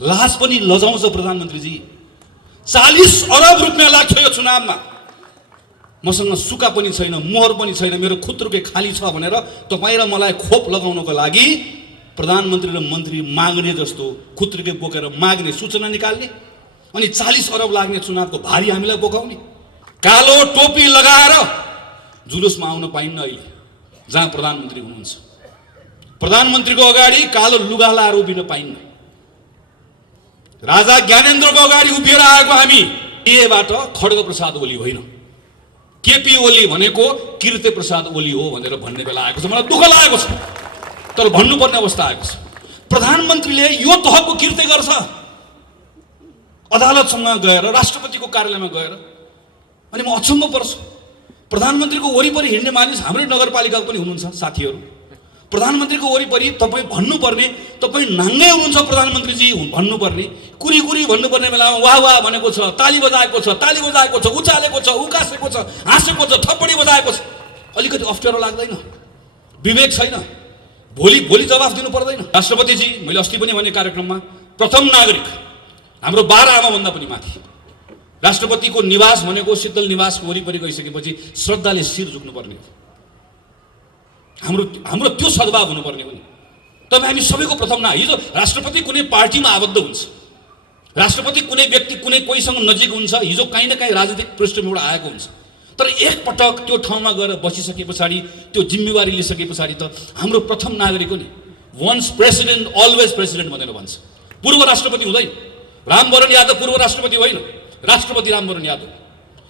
लाज पनि लजाउँछ प्रधानमन्त्रीजी। 40 अरब रुपियाँ लाग्छ यो चुनावमा। मसँग सुका पनि छैन, मोहर पनि छैन, मेरो खुत्रुके खाली छ भनेर तपाईँ र मलाई खोप लगाउनको लागि प्रधानमन्त्री र मन्त्री माग्ने जस्तो खुत्रुके बोकेर माग्ने, सूचना निकाल्ने, अनि 40 अरब लाग्ने चुनावको भारी हामीलाई बोकाउने। कालो टोपी लगाएर जुलुसमा आउन पाइन्न अहिले जहाँ प्रधानमन्त्री हुनुहुन्छ। प्रधानमन्त्रीको अगाडि कालो लुगा लाएर उभिन पाइन्न। राजा ज्ञानेन्द्रको अगाडि उभिएर आएको हामी एबाट खड्ग प्रसाद ओली होइन, केपी ओली भनेको कीर्ति प्रसाद ओली हो भनेर भन्ने बेला आएको छ। मलाई दुःख लागेको छ, तर भन्नुपर्ने अवस्था आएको छ। प्रधानमन्त्रीले यो तहको कीर्ति गर्छ अदालतसँग गएर, राष्ट्रपतिको कार्यालयमा गएर, अनि म अचम्म पर्छु। प्रधानमन्त्रीको वरिपरि हिँड्ने मानिस हाम्रै नगरपालिकाको पनि हुनुहुन्छ साथीहरू। प्रधानमन्त्रीको वरिपरि तपाईँ भन्नुपर्ने, तपाईँ नाङ्गै हुनुहुन्छ प्रधानमन्त्रीजी भन्नुपर्ने, कुरी कुरी भन्नुपर्ने बेलामा वाह वाह भनेको छ, ताली बजाएको छ, ताली बजाएको छ, उचालेको छ, उकासेको छ, हाँसेको छ, थप्पडी बजाएको छ। अलिकति अप्ठ्यारो लाग्दैन? विवेक छैन? भोलि जवाफ दिनु पर्दैन? राष्ट्रपतिजी, मैले अस्ति पनि भने कार्यक्रममा, प्रथम नागरिक, हाम्रो 12 आमाभन्दा पनि माथि। राष्ट्रपतिको निवास भनेको शीतल निवासको वरिपरि गइसकेपछि श्रद्धाले शिर झुक्नुपर्ने हो। हाम्रो त्यो सद्भाव हुनुपर्ने हो नि। तपाईँ हामी सबैको प्रथम हिजो राष्ट्रपति कुनै पार्टीमा आबद्ध हुन्छ, राष्ट्रपति कुनै व्यक्ति कुनै कोहीसँग नजिक हुन्छ, हिजो काहीँ न काहीँ राजनीतिक पृष्ठभूमिबाट आएको हुन्छ, तर एकपटक त्यो ठाउँमा गएर बसिसके पछाडि, त्यो जिम्मेवारी लिइसके पछाडि त हाम्रो प्रथम नागरिक हो नि। वन्स प्रेसिडेन्ट अलवेज प्रेसिडेन्ट भनेर भन्छ। पूर्व राष्ट्रपति हुँदैन। रामवरण यादव पूर्व राष्ट्रपति होइन, राष्ट्रपति रामवरण यादव।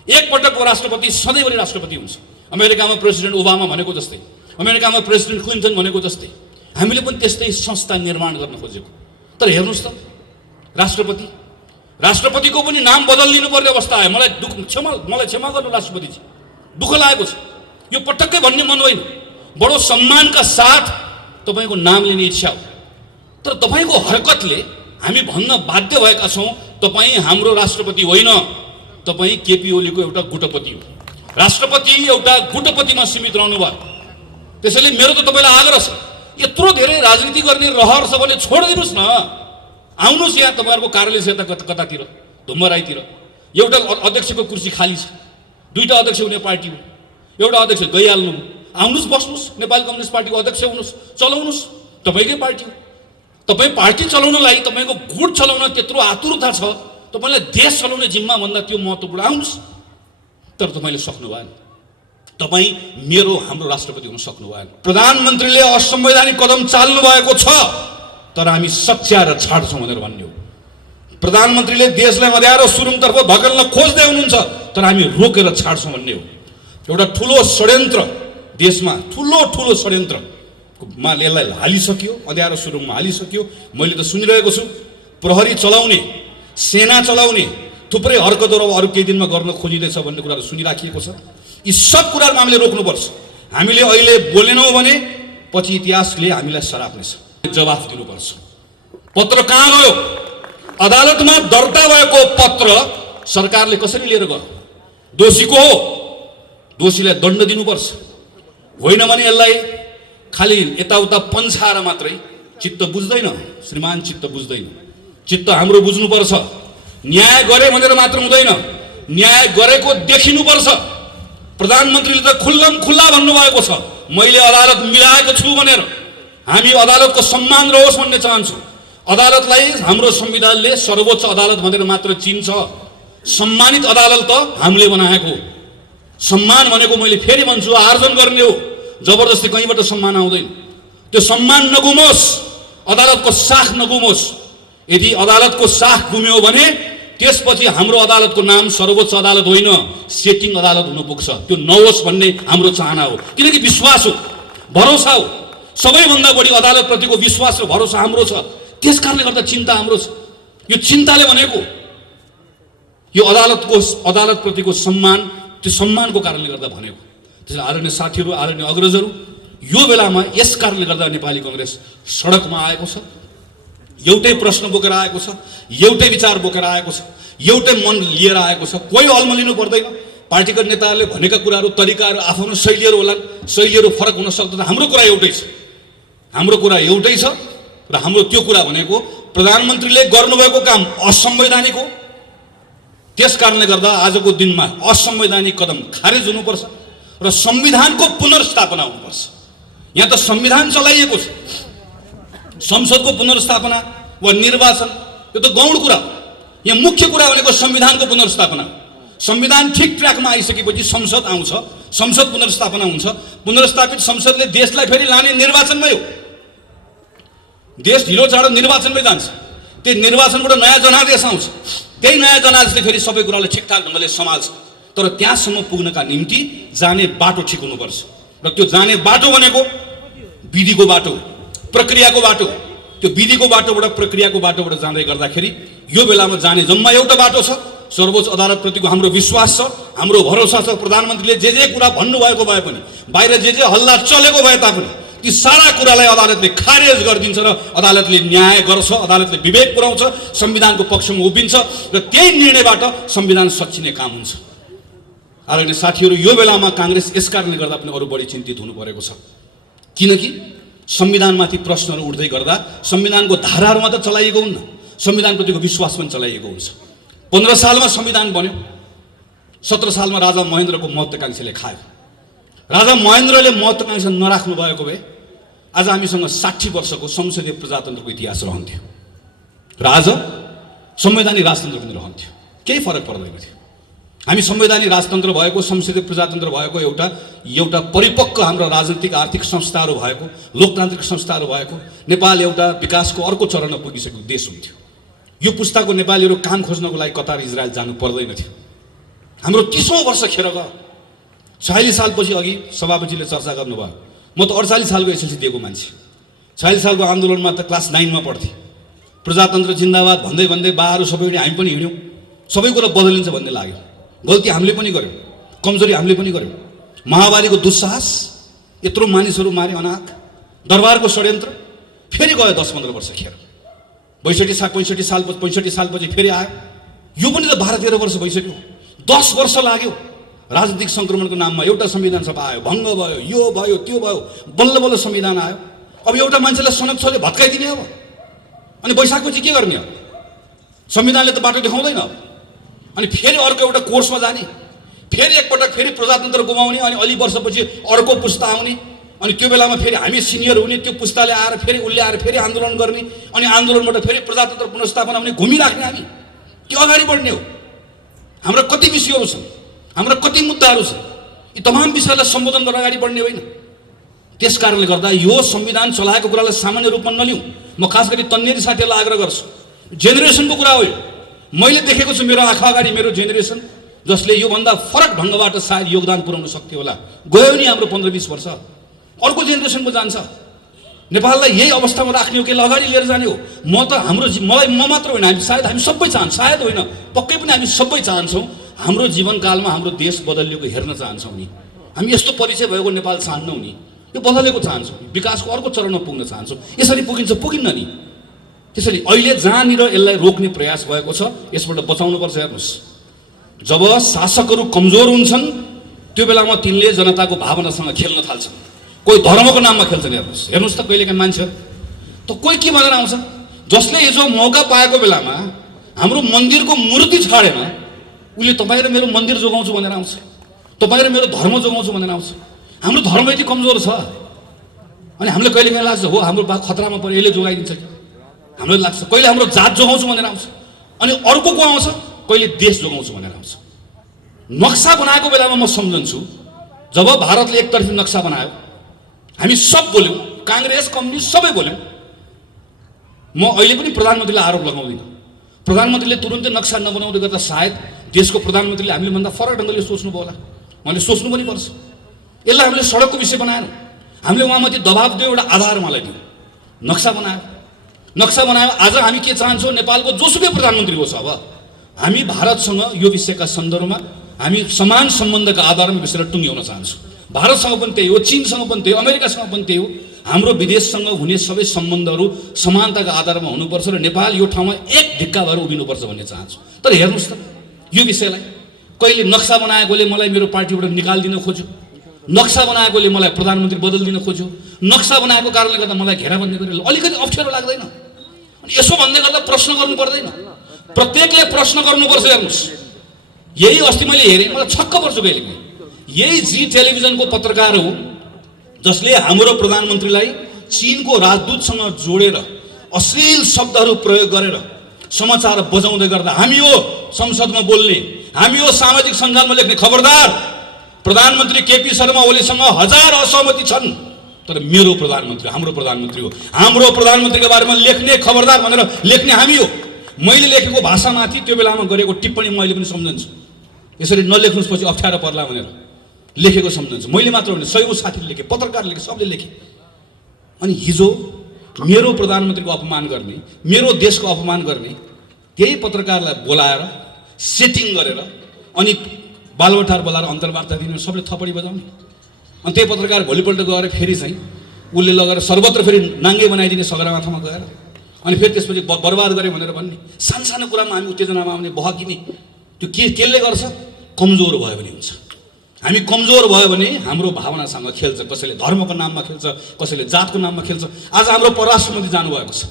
एकपटकको राष्ट्रपति सधैँभरि राष्ट्रपति हुन्छ। अमेरिकामा प्रेसिडेन्ट ओबामा भनेको जस्तै, अमेरिकामा प्रेसिडेन्ट क्लिन्टन भनेको जस्तै हामीले पनि त्यस्तै संस्था निर्माण गर्न खोजेको। तर हेर्नुहोस् त, राष्ट्रपतिको पनि नाम बदलिनु पर्ने अवस्था आयो। मलाई क्षमा गर्नु राष्ट्रपतिजी, दुःख लागेको छ। यो पटक्कै भन्ने मन होइन। बडो सम्मानका साथ तपाईँको नाम लिने इच्छा हो, तर तपाईँको हरकतले हामी भन्न बाध्य भएका छौँ तपाईँ हाम्रो राष्ट्रपति होइन, तपाईँ केपी ओलीको एउटा गुटपति हो। राष्ट्रपति एउटा गुटपतिमा सीमित रहनु भयो। त्यसैले मेरो त तपाईँलाई आग्रह छ, यत्रो धेरै राजनीति गर्ने रहर छ भने छोडिदिनुहोस् न। आउनुहोस् यहाँ तपाईँहरूको कार्यालय छ, यता कतातिर धुम्मराईतिर एउटा अध्यक्षको कुर्सी खाली छ, 2टा अध्यक्ष हुने पार्टी हो, एउटा अध्यक्ष गइहाल्नु, आउनुहोस् बस्नुहोस्, नेपाली कम्युनिस्ट पार्टीको अध्यक्ष हुनुहोस्, चलाउनुहोस्, तपाईँकै पार्टी हो। तपाईँ पार्टी चलाउनलाई, तपाईँको गुट चलाउन त्यत्रो आतुरता छ, तपाईँलाई देश चलाउने जिम्मा भन्दा त्यो महत्त्वपूर्ण, आउनुहोस्। तर तपाईँले सक्नु भएन। तपाईँ हाम्रो राष्ट्रपति हुन सक्नु भएन। प्रधानमन्त्रीले असंवैधानिक कदम चाल्नु भएको छ, तर हामी सच्याएर छाड्छौँ भनेर भन्ने हो। प्रधानमन्त्रीले देशलाई अँध्यारो सुरुङतर्फ धकेल्न खोज्दै हुनुहुन्छ, तर हामी रोकेर छाड्छौँ भन्ने हो। एउटा ठुलो षड्यन्त्र देशमा, ठुलो षड्यन्त्रमा यसलाई हालिसक्यो, अँध्यारो सुरुङमा हालिसक्यो। मैले त सुनिरहेको छु, प्रहरी चलाउने, सेना चलाउने थुप्रै हरकतहरू अरू केही दिनमा गर्न खोजिँदैछ भन्ने कुराहरू सुनिराखिएको छ। यी सब कुराहरूमा हामीले रोक्नुपर्छ। हामीले अहिले बोलेनौँ भने पछि इतिहासले हामीलाई सराप्नेछ। जवाफ दिनुपर्छ। पत्र कहाँ गयो? अदालतमा दर्ता भएको पत्र सरकारले कसरी लिएर गयो? दोषीको हो, दोषीलाई दण्ड दिनुपर्छ। होइन भने यसलाई खालि यताउता पन्छाएर मात्रै चित्त बुझ्दैन श्रीमान, चित्त बुझ्दैन। चित्त हाम्रो बुझ्नुपर्छ। न्याय गरे भनेर मात्र हुँदैन, न्याय गरेको देखिनुपर्छ। प्रधानमन्त्रीले त खुल्ला भन्नुभएको छ, मैले अदालत मिलाएको छु भनेर। हामी अदालतको सम्मान रहोस् भन्ने चाहन्छौँ। अदालतलाई हाम्रो संविधानले सर्वोच्च अदालत भनेर मात्र चिन्छ। सम्मानित अदालत त हामीले बनाएको। सम्मान भनेको मैले फेरि भन्छु आर्जन गर्ने हो, जबरजस्ती कहीँबाट सम्मान आउँदैन। त्यो सम्मान नगुमोस्, अदालतको साख नगुमोस्। यदि अदालतको साख गुम्यो भने त्यसपछि हाम्रो अदालतको नाम सर्वोच्च अदालत होइन, सेटिङ अदालत हुन पुग्छ। त्यो नहोस् भन्ने हाम्रो चाहना हो। किनकि विश्वास हो, भरोसा हो। सबैभन्दा बढी अदालतप्रतिको विश्वास र भरोसा हाम्रो छ। त्यस कारणले गर्दा चिन्ता हाम्रो छ। यो चिन्ताले भनेको यो अदालतप्रतिको सम्मान, त्यो सम्मानको कारणले गर्दा भनेको। त्यसैले आदरणीय साथीहरू, आदरणीय अग्रजहरू, यो बेलामा यस कारणले गर्दा नेपाली कङ्ग्रेस सडकमा आएको छ। एउटै प्रश्न बोकेर आएको छ, एउटै विचार बोकेर आएको छ, एउटै मन लिएर आएको छ। कोही अल्मलिनु पर्दैन। पार्टीका नेताहरूले भनेका कुराहरू, तरिकाहरू, आफ्नो शैलीहरू होलान्, शैलीहरू फरक हुन सक्दैन। हाम्रो कुरा एउटै छ, हाम्रो कुरा एउटै छ। र हाम्रो त्यो कुरा भनेको प्रधानमन्त्रीले गर्नुभएको काम असंवैधानिक हो। त्यसकारणले गर्दा आजको दिनमा असंवैधानिक कदम खारेज हुनुपर्छ र संविधानको पुनर्स्थापना हुनुपर्छ। यहाँ त संविधान चलाइएको छ, संसदको पुनर्स्थापना वा निर्वाचन यो त गौण कुरा हो। यहाँ मुख्य कुरा भनेको संविधानको पुनर्स्थापना। संविधान ठिक ट्र्याकमा आइसकेपछि संसद आउँछ, संसद पुनर्स्थापना हुन्छ। पुनर्स्थापित संसदले देशलाई फेरि लाने निर्वाचनमै हो। देश ढिलो चाँडो निर्वाचनमै जान्छ। त्यो निर्वाचनबाट नयाँ जनादेश आउँछ। त्यही नयाँ जनादेशले फेरि सबै कुरालाई ठिकठाक ढङ्गले सम्हाल्छ। तर त्यहाँसम्म पुग्नका निम्ति जाने बाटो ठिक हुनुपर्छ र त्यो जाने बाटो भनेको विधिको बाटो, प्रक्रियाको बाटो। त्यो विधिको बाटोबाट प्रक्रियाको बाटोबाट जाँदै गर्दाखेरि यो बेलामा जाने जम्मा एउटा बाटो छ। सर्वोच्च अदालतप्रतिको हाम्रो विश्वास छ, हाम्रो भरोसा छ। प्रधानमन्त्रीले जे कुरा भन्नुभएको भए पनि, बाहिर जे हल्ला चलेको भए तापनि ती सारा कुरालाई अदालतले खारेज गरिदिन्छ र अदालतले न्याय गर्छ, अदालतले विवेक पुर्याउँछ, संविधानको पक्षमा उभिन्छ र त्यही निर्णयबाट संविधान सच्चिने काम हुन्छ। आदरणीय साथीहरू, यो बेलामा काङ्ग्रेस यसकारणले गर्दा पनि अरू बढी चिन्तित हुनु परेको छ, किनकि संविधानमाथि प्रश्नहरू उठ्दै गर्दा संविधानको धाराहरू मात्र चलाइएको हुन्न, संविधानप्रतिको विश्वास पनि चलाइएको हुन्छ। 15 सालमा संविधान बन्यो, 17 सालमा राजा महेन्द्रको महत्त्वाकांक्षाले खायो। राजा महेन्द्रले महत्त्वाकांक्षा नराख्नु भएको भए आज हामीसँग 60 वर्षको संसदीय प्रजातन्त्रको इतिहास रहन्थ्यो र आज संवैधानिक राजतन्त्र पनि रहन्थ्यो। केही फरक पर्दैन थियो। हामी संवैधानिक राजतन्त्र भएको, संसदीय प्रजातन्त्र भएको, एउटा परिपक्व हाम्रो राजनीतिक आर्थिक संस्थाहरू भएको, लोकतान्त्रिक संस्थाहरू भएको नेपाल एउटा विकासको अर्को चरणमा पुगिसकेको देश हुन्थ्यो। यो पुस्ताको नेपालीहरू काम खोज्नको लागि कतार इजरायल जानु पर्दैन थियो। हाम्रो 30औं वर्ष खेर गयो। 46 सालपछि अघि सभापतिले चर्चा गर्नुभयो, म त 48 सालको एसएलसी दिएको मान्छे। 46 सालको आन्दोलनमा त क्लास 9 मा पढ्थेँ। प्रजातन्त्र जिन्दाबाद भन्दै भन्दै बाहरू सबै हामी पनि हिँड्यौँ। सबै कुरा बदलिन्छ भन्ने लाग्यो। गल्ती हामीले पनि गर्यौँ, कमजोरी हामीले पनि गर्यौँ। महामारीको दुस्साहस, यत्रो मानिसहरू मारे अनाथ, दरबारको षड्यन्त्र फेरि गयो 10-15 वर्ष खेर। 65 सालपछि फेरि आयो। यो पनि त 12-13 वर्ष भइसक्यो। 10 वर्ष लाग्यो। राजनीतिक सङ्क्रमणको नाममा एउटा संविधान सभा आयो, भङ्ग भयो, यो भयो, त्यो भयो, बल्ल बल्ल संविधान आयो। अब एउटा मान्छेलाई सनक छले भत्काइदिने अब, अनि वैशाखपछि के गर्ने अब? संविधानले त बाटो देखाउँदैन अब। अनि फेरि अर्को एउटा कोर्समा जाने, फेरि एकपटक फेरि प्रजातन्त्र गुमाउने, अनि अलि वर्षपछि अर्को पुस्ता आउने, अनि त्यो बेलामा फेरि हामी सिनियर हुने, त्यो पुस्ताले आएर फेरि उसले आएर फेरि आन्दोलन गर्ने, अनि आन्दोलनबाट फेरि प्रजातन्त्र पुनर्स्थापना हुने, घुमिराख्ने हामी के अगाडि बढ्ने हो? हाम्रा कति विषयहरू छन्, हाम्रा कति मुद्दाहरू छन्, यी तमाम विषयलाई सम्बोधन गरेर अगाडि बढ्ने होइन। त्यस कारणले गर्दा यो संविधान चलाएको कुरालाई सामान्य रूपमा नलिउँ। म खास गरी तन्नेरी साथीहरूलाई आग्रह गर्छु, जेनेरेसनको कुरा हो यो। मैले देखेको छु मेरो आँखा अगाडि मेरो जेनेरेसन, जसले योभन्दा फरक ढङ्गबाट सायद योगदान पुर्याउन सक्थ्यो होला। गयो नि हाम्रो 15-20 वर्ष, अर्को जेनेरेसनको जान्छ। नेपाललाई यही अवस्थामा राख्ने हो कि अगाडि लिएर जाने हो? मलाई म मात्र होइन, हामी सबै चाहन्छौँ, सायद होइन पक्कै पनि हामी सबै चाहन्छौँ हाम्रो जीवनकालमा हाम्रो देश बदलिएको हेर्न चाहन्छौँ नि। हामी यस्तो परिचय भएको नेपाल चाहन्नौँ नि, यो बदलेको चाहन्छौँ, विकासको अर्को चरणमा पुग्न चाहन्छौँ। यसरी पुगिन्न नि। त्यसैले अहिले जहाँनिर यसलाई रोक्ने प्रयास भएको छ, यसबाट बचाउनुपर्छ। हेर्नुहोस्, जब शासकहरू कमजोर हुन्छन् त्यो बेलामा तिनले जनताको भावनासँग खेल्न थाल्छन्। कोही धर्मको नाममा खेल्छन्। हेर्नुहोस् त कहिलेकाहीँ मान्छे त कोही के भनेर आउँछ, जसले हिजो मौका पाएको बेलामा हाम्रो मन्दिरको मूर्ति छाडेन, उसले तपाईँ र मेरो मन्दिर जोगाउँछु भनेर आउँछ, तपाईँ र मेरो धर्म जोगाउँछु भनेर आउँछ। हाम्रो धर्म यति कमजोर छ, अनि हामीलाई कहिलेकाहीँ लाग्छ हो हाम्रो बा खतरामा पऱ्यो, यसले जोगाइदिन्छ कि? हामीलाई लाग्छ कहिले हाम्रो जात जोगाउँछु भनेर आउँछ, अनि अर्को को आउँछ कहिले देश जोगाउँछु भनेर आउँछ। नक्सा बनाएको बेलामा म सम्झन्छु, जब भारतले एकतर्फी नक्सा बनायो, हामी सब बोल्यौँ, काङ्ग्रेस कम्युनिस्ट सबै बोल्यौँ। म अहिले पनि प्रधानमन्त्रीलाई आरोप लगाउँदिनँ। प्रधानमन्त्रीले तुरुन्तै नक्सा नबनाउँदै गर्दा सायद देशको प्रधानमन्त्रीले हामीले भन्दा फरक ढङ्गले सोच्नुभयो होला। मैले सोच्नु पनि पर्छ। यसलाई हामीले सडकको विषय बनाएनौँ, हामीले उहाँमाथि दबाब दियो, एउटा आधार उहाँलाई दियो, नक्सा बनायो। आज हामी के चाहन्छौँ? नेपालको जोसुकै प्रधानमन्त्री होस्, अब हामी भारतसँग यो विषयका सन्दर्भमा हामी समान सम्बन्धका आधारमा विषयलाई टुङ्ग्याउन चाहन्छौँ। भारतसँग पनि त्यही हो, चीनसँग पनि त्यही हो, अमेरिकासँग पनि त्यही हो। हाम्रो विदेशसँग हुने सबै सम्बन्धहरू समानताका आधारमा हुनुपर्छ र नेपाल यो ठाउँमा एक ढिक्का भएर उभिनुपर्छ भन्ने चाहन्छु। तर हेर्नुहोस् त, यो विषयलाई कहिले नक्सा बनाएकोले मलाई मेरो पार्टीबाट निकालिदिन खोज्यो, नक्सा बनाएकोले मलाई प्रधानमन्त्री बदलिदिन खोज्यो, नक्सा बनाएको कारणले गर्दा मलाई घेराबन्दी गरेर अलिकति अप्ठ्यारो लाग्दैन? अनि यसो भन्दै गर्दा प्रश्न गर्नु पर्दैन? प्रत्येकले प्रश्न गर्नुपर्छ। हेर्नुहोस्, यही अस्ति मैले हेरेँ, मलाई छक्क पर्छु कहिले कहिले। यही जी टेलिभिजनको पत्रकार हो जसले हाम्रो प्रधानमन्त्रीलाई चीनको राजदूतसँग जोडेर अश्लील शब्दहरू प्रयोग गरेर समाचार बजाउँदै गर्दा हामी हो संसदमा बोल्ने, हामी हो सामाजिक सञ्जालमा लेख्ने, खबरदार प्रधानमन्त्री केपी शर्मा ओलीसँग हजार असहमति छन्, तर मेरो प्रधानमन्त्री हाम्रो प्रधानमन्त्री हो, हाम्रो प्रधानमन्त्रीको बारेमा लेख्ने खबरदार भनेर लेख्ने हामी हो। मैले लेखेको भाषामाथि त्यो बेलामा गरेको टिप्पणी मैले पनि सम्झन्छु। यसरी नलेख्नुहोस् पछि अप्ठ्यारो पर्ला भनेर लेखेको सम्झन्छु। मैले मात्र होइन, सयौं साथीले लेखे, पत्रकार लेखे, सबले लेखे। अनि हिजो मेरो प्रधानमन्त्रीको अपमान गर्ने, मेरो देशको अपमान गर्ने त्यही पत्रकारलाई बोलाएर सेटिङ गरेर अनि बालबटार बोलाएर अन्तर्वार्ता दिने, सबले थपडी बजाउने। अनि त्यही पत्रकार भोलिपल्ट गएर फेरि चाहिँ उसले लगेर सर्वत्र फेरि नाङ्गे बनाइदिने सगरमाथामा गएर, अनि फेरि त्यसपछि बर्बाद गरे भनेर भन्ने। सानसानो कुरामा हामी उत्तेजनामा आउने, बहकिने, त्यो केले गर्छ? कमजोर भयो भने हुन्छ। हामी कमजोर भयो भने हाम्रो भावनासँग खेल्छ, कसैले धर्मको नाममा खेल्छ, कसैले जातको नाममा खेल्छ। आज हाम्रो परराष्ट्र मन्त्री जानुभएको छ,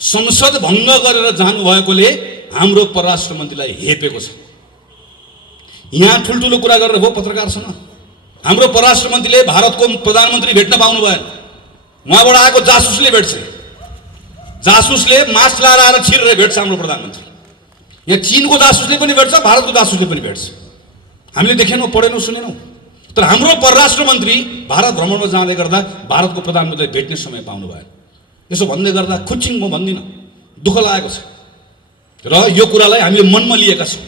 संसद भङ्ग गरेर जानुभएकोले हाम्रो परराष्ट्र मन्त्रीलाई हेपेको छ। यहाँ ठुल्ठुलो कुरा गरेर हो पत्रकारसँग। हाम्रो परराष्ट्र मन्त्रीले भारतको प्रधानमन्त्री भेट्न पाउनु भएन, उहाँबाट आएको जासुसले भेट्छ, जासुसले मास्क लाएर आएर छिरेर भेट्छ हाम्रो प्रधानमन्त्री। यहाँ चीनको जासुसले पनि भेट्छ, भारतको जासुसले पनि भेट्छ। हामीले देखेनौँ, पढेनौँ, सुनेनौँ। तर हाम्रो परराष्ट्र मन्त्री भारत भ्रमणमा जाँदै गर्दा भारतको प्रधानमन्त्रीलाई भेट्ने समय पाउनु भएन। यसो भन्दै गर्दा खुच्चिङ म भन्दिनँ, दुःख लागेको छ र यो कुरालाई हामीले मनमा लिएका छौँ।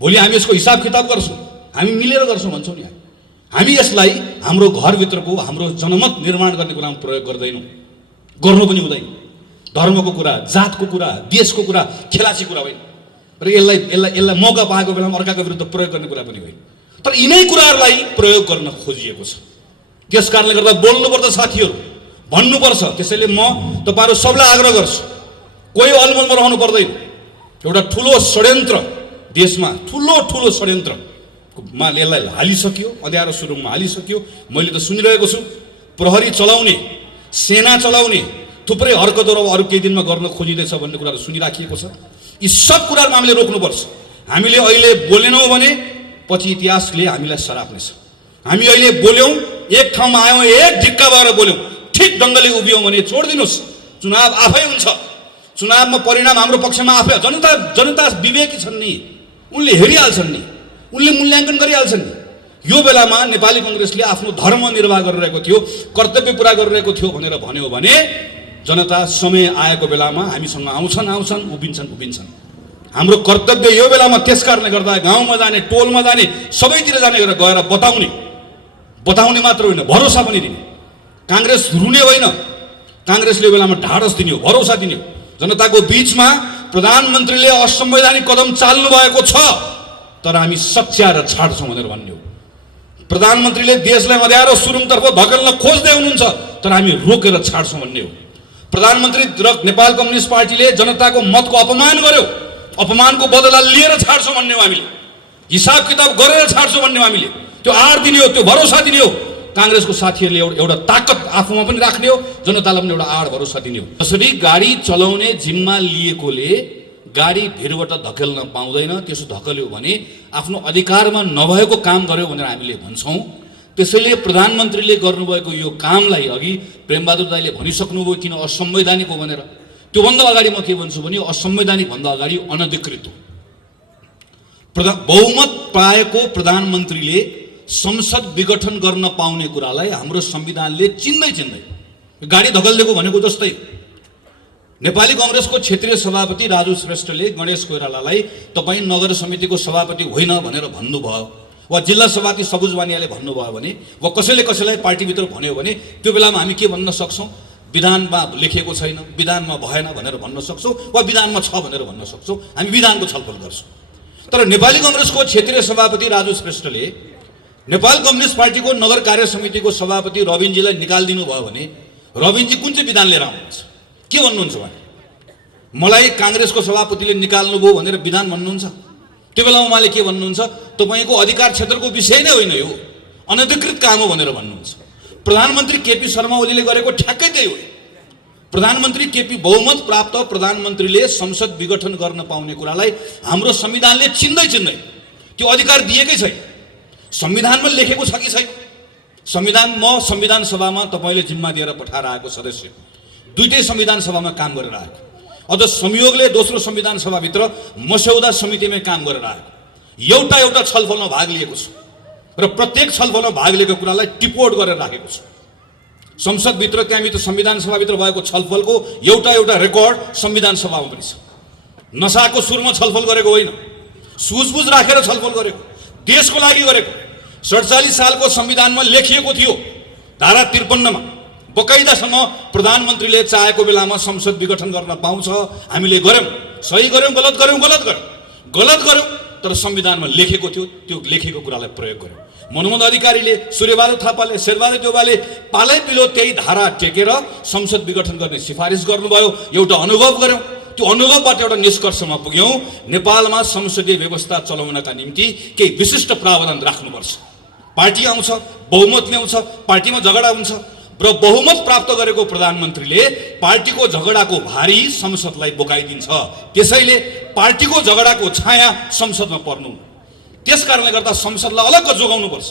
भोलि हामी यसको हिसाब किताब गर्छौँ, हामी मिलेर गर्छौँ भन्छौँ नि। हामी यसलाई हाम्रो घरभित्रको हाम्रो जनमत निर्माण गर्ने कुरामा प्रयोग गर्दैनौँ, गर्नु पनि हुँदैन। धर्मको कुरा, जातको कुरा, देशको कुरा खेलाची कुरा होइन र यसलाई मौका पाएको बेलामा अर्काको विरुद्ध प्रयोग गर्ने कुरा पनि होइन। तर यिनै कुराहरूलाई प्रयोग गर्न खोजिएको छ। त्यस कारणले गर्दा बोल्नुपर्छ साथीहरू, भन्नुपर्छ। त्यसैले म तपाईँहरू सबलाई आग्रह गर्छु, कोही अलमलमा रहनु पर्दैन। एउटा ठुलो षड्यन्त्र देशमा, ठुलो षड्यन्त्रमा यसलाई हालिसक्यो, अँध्यारो सुरुङमा हालिसक्यो। मैले त सुनिरहेको छु, प्रहरी चलाउने, सेना चलाउने थुप्रै हरकतहरू अरू केही दिनमा गर्न खोजिँदैछ भन्ने कुराहरू सुनिराखिएको छ। यी सब कुराहरूमा हामीले रोक्नुपर्छ। हामीले अहिले बोलेनौँ भने पछि इतिहासले हामीलाई सराप्नेछ। हामी अहिले बोल्यौँ, एक ठाउँमा आयौँ, एक ढिक्का भएर बोल्यौँ, ठिक ढङ्गले उभियौँ भने छोडिदिनुहोस्, चुनाव आफै हुन्छ। चुनावमा परिणाम हाम्रो पक्षमा आफै। जनता विवेकी छन् नि, उनले हेरिहाल्छन् नि, उनले मूल्याङ्कन गरिहाल्छन् नि। यो बेलामा नेपाली कङ्ग्रेसले आफ्नो धर्म निर्वाह गरिरहेको थियो, कर्तव्य पुरा गरिरहेको थियो भनेर भन्यो भने जनता समय आएको बेलामा हामीसँग आउँछन्, उभिन्छन्। हाम्रो कर्तव्य यो बेलामा त्यस कारणले गर्दा गाउँमा जाने, टोलमा जाने, सबैतिर जाने गरेर गएर बताउने मात्र होइन, भरोसा पनि दिने। काङ्ग्रेस रुने होइन, काङ्ग्रेसले यो बेलामा ढाडस दिने हो, भरोसा दिने हो। जनताको बिचमा प्रधानमन्त्रीले असंवैधानिक कदम चाल्नु भएको छ, तर हामी सच्याएर छाड्छौँ भनेर भन्ने हो। प्रधानमन्त्रीले देशलाई अँध्यारो सुरुङतर्फ धकेल्न खोज्दै हुनुहुन्छ, तर हामी रोकेर छाड्छौँ भन्ने हो। प्रधानमन्त्री र नेपाल कम्युनिस्ट पार्टीले जनताको मतको अपमान गर्यो, अपमानको बदला लिएर छाड्छौँ भन्ने हो। हामीले हिसाब किताब गरेर छाड्छौँ भन्ने हो। हामीले त्यो आड दिने हो, त्यो भरोसा दिने हो। काङ्ग्रेसको साथीहरूले एउटा ताकत आफूमा पनि राख्ने हो, जनतालाई पनि एउटा आड भरोसा दिने हो। जसरी गाडी चलाउने जिम्मा लिएकोले गाडी भिरबाट धकेल्न पाउँदैन, त्यसो धकेल्यो भने आफ्नो अधिकारमा नभएको काम गर्यो भनेर हामीले भन्छौँ। त्यसैले प्रधानमन्त्रीले गर्नुभएको यो कामलाई अघि प्रेमबहादुर दाइले भनिसक्नुभयो किन असंवैधानिक हो भनेर। त्योभन्दा अगाडि म के भन्छु भने असंवैधानिक भन्दा अगाडि अनधिकृत हो। बहुमत पाएको प्रधानमन्त्रीले संसद विघटन गर्न पाउने कुरालाई हाम्रो संविधानले चिन्दै गाडी धकेलिदिएको भनेको जस्तै। नेपाली कङ्ग्रेसको क्षेत्रीय सभापति राजु श्रेष्ठले गणेश कोइरालालाई तपाईँ नगर समितिको सभापति होइन भनेर भन्नुभयो, वा जिल्ला सभापति सबुज वानियाले भन्नुभयो भने, वा कसैलाई पार्टीभित्र भन्यो भने त्यो बेलामा हामी के भन्न सक्छौँ? विधानमा लेखेको छैन, विधानमा भएन भनेर भन्न सक्छौँ, वा विधानमा छ भनेर भन्न सक्छौँ। हामी विधानको छलफल गर्छौँ। तर नेपाली कङ्ग्रेसको क्षेत्रीय सभापति राजु श्रेष्ठले नेपाल कम्युनिस्ट पार्टीको नगर कार्य समितिको सभापति रविनजीलाई निकालिदिनु भयो भने रविनजी कुन चाहिँ विधान लिएर आउनुहुन्छ? के भन्नुहुन्छ उहाँ? मलाई काङ्ग्रेसको सभापतिले निकाल्नुभयो भनेर विधान भन्नुहुन्छ? त्यो बेलामा उहाँले के भन्नुहुन्छ? तपाईँको अधिकार क्षेत्रको विषय नै होइन यो, अनधिकृत काम हो भनेर भन्नुहुन्छ। प्रधानमन्त्री केपी शर्मा ओलीले गरेको ठ्याक्कै त्यही हो। प्रधानमन्त्री केपी बहुमत प्राप्त प्रधानमन्त्रीले संसद विघटन गर्न पाउने कुरालाई हाम्रो संविधानले चिन्दै त्यो अधिकार दिएकै छैन। संविधानमा लेखेको छ कि छैन? संविधान सभामा तपाईले जिम्मा दिएर पठाएर आएको सदस्य दुईटै संविधान सभामा काम गरेर आएको, अझ संयोगले दोस्रो संविधान सभाभित्र मस्यौदा समितिमै काम गरेर आएको, एउटा छलफलमा भाग लिएको छु र प्रत्येक छलफलमा भाग लिएको कुरालाई टिपोट गरेर राखेको छु। संसदभित्र त्यहाँभित्र संविधान सभाभित्र भएको छलफलको एउटा रेकर्ड संविधान सभामा पनि छ। नसाको सुरमा छलफल गरेको होइन, सुझबुझ राखेर छलफल गरेको, देशको लागि गरेको। 47 सालको संविधानमा लेखिएको थियो धारा 53 मा बकाइदासँग प्रधानमन्त्रीले चाहेको बेलामा संसद विघटन गर्न पाउँछ। हामीले गर्यौं, सही गर्यौं, गलत गर्यौं, तर संविधानमा लेखेको थियो, त्यो लेखेको कुरालाई प्रयोग गर्यौं। मनमोहन अधिकारीले, सूर्यबहादुर थापाले, शेरबहादुर देउवाले पालै पिलो त्यही धारा टेकेर संसद विघटन गर्ने सिफारिस गर्नुभयो। एउटा अनुभव गर्यौं, त्यो अनुभवबाट एउटा निष्कर्षमा पुग्यौं, नेपालमा संसदीय व्यवस्था चलाउनका निम्ति केही विशिष्ट प्रावधान राख्नुपर्छ। पार्टी आउँछ, बहुमत ल्याउँछ, पार्टीमा झगडा हुन्छ र बहुमत प्राप्त गरेको प्रधानमन्त्रीले पार्टीको झगडाको भारी संसदलाई बोकाइदिन्छ। त्यसैले पार्टीको झगडाको छाया संसदमा पर्नु, त्यसकारणले गर्दा संसदलाई अलग्ग जोगाउनुपर्छ।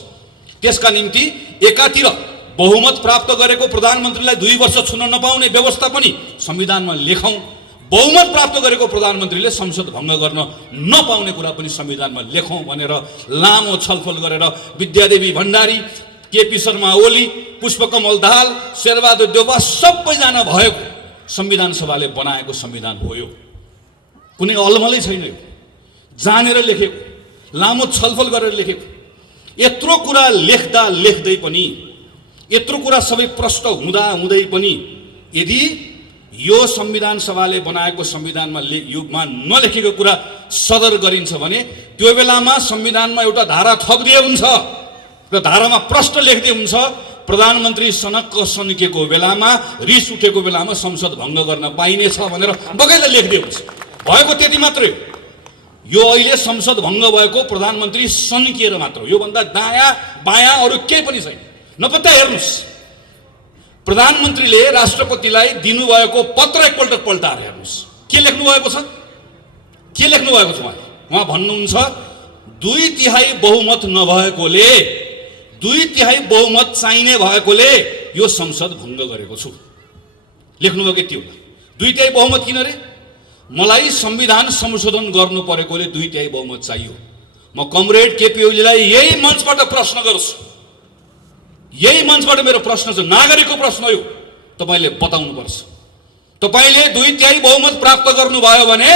त्यसका निम्ति एकातिर बहुमत प्राप्त गरेको प्रधानमन्त्रीलाई 2 वर्ष छुन नपाउने व्यवस्था पनि संविधानमा लेखौं, बहुमत प्राप्त गरेको प्रधानमन्त्रीले संसद भङ्ग गर्न नपाउने कुरा पनि संविधानमा लेखौं भनेर लामो छलफल गरेर विद्यादेवी भण्डारी, केपी शर्मा ओली, पुष्पकमल दाहाल, शेरबहादुर देउवा सबैजना भएको संविधान सभाले बनाएको संविधान हो। यो कुनै अलमलै छैन, यो जानेर लेखेको, लामो छलफल गरेर लेखेको। यत्रो कुरा लेख्दै पनि, यत्रो कुरा सबै प्रष्ट हुँदै पनि यदि यो संविधान सभाले बनाएको संविधानमा युगमा नलेखेको कुरा सदर गरिन्छ भने त्यो बेलामा संविधानमा एउटा धारा थपिदिए हुन्छ र धारामा प्रष्ट लेख्दै हुन्छ, प्रधानमन्त्री सनक्क सन्किएको बेलामा, रिस उठेको बेलामा संसद भङ्ग गर्न पाइनेछ भनेर बगैँचा लेख्दै हुन्छ। भएको त्यति मात्रै हो। यो अहिले संसद भङ्ग भएको प्रधानमन्त्री सन्किएर मात्र हो। योभन्दा दायाँ बायाँ अरू केही पनि छैन। नपत्ता हेर्नुहोस्, प्रधानमन्त्रीले राष्ट्रपतिलाई दिनुभएको पत्र एकपल्ट पल्टाएर हेर्नुहोस्, के लेख्नु भएको छ? उहाँ भन्नुहुन्छ 2/3 बहुमत नभएकोले, 2/3 बहुमत चाहिने भएकोले यो संसद भङ्ग गरेको छु। लेख्नुभयो के त्यो? 2/3 बहुमत किन रे? मलाई संविधान संशोधन गर्नु परेकोले 2/3 बहुमत चाहियो। म कमरेड केपी ओलीलाई यही मञ्चबाट प्रश्न गर्छु, यही मञ्चबाट मेरो प्रश्न छ, नागरिकको प्रश्न हो, तपाईले बताउनुपर्छ। तपाईले 2/3 बहुमत प्राप्त गर्नुभयो भने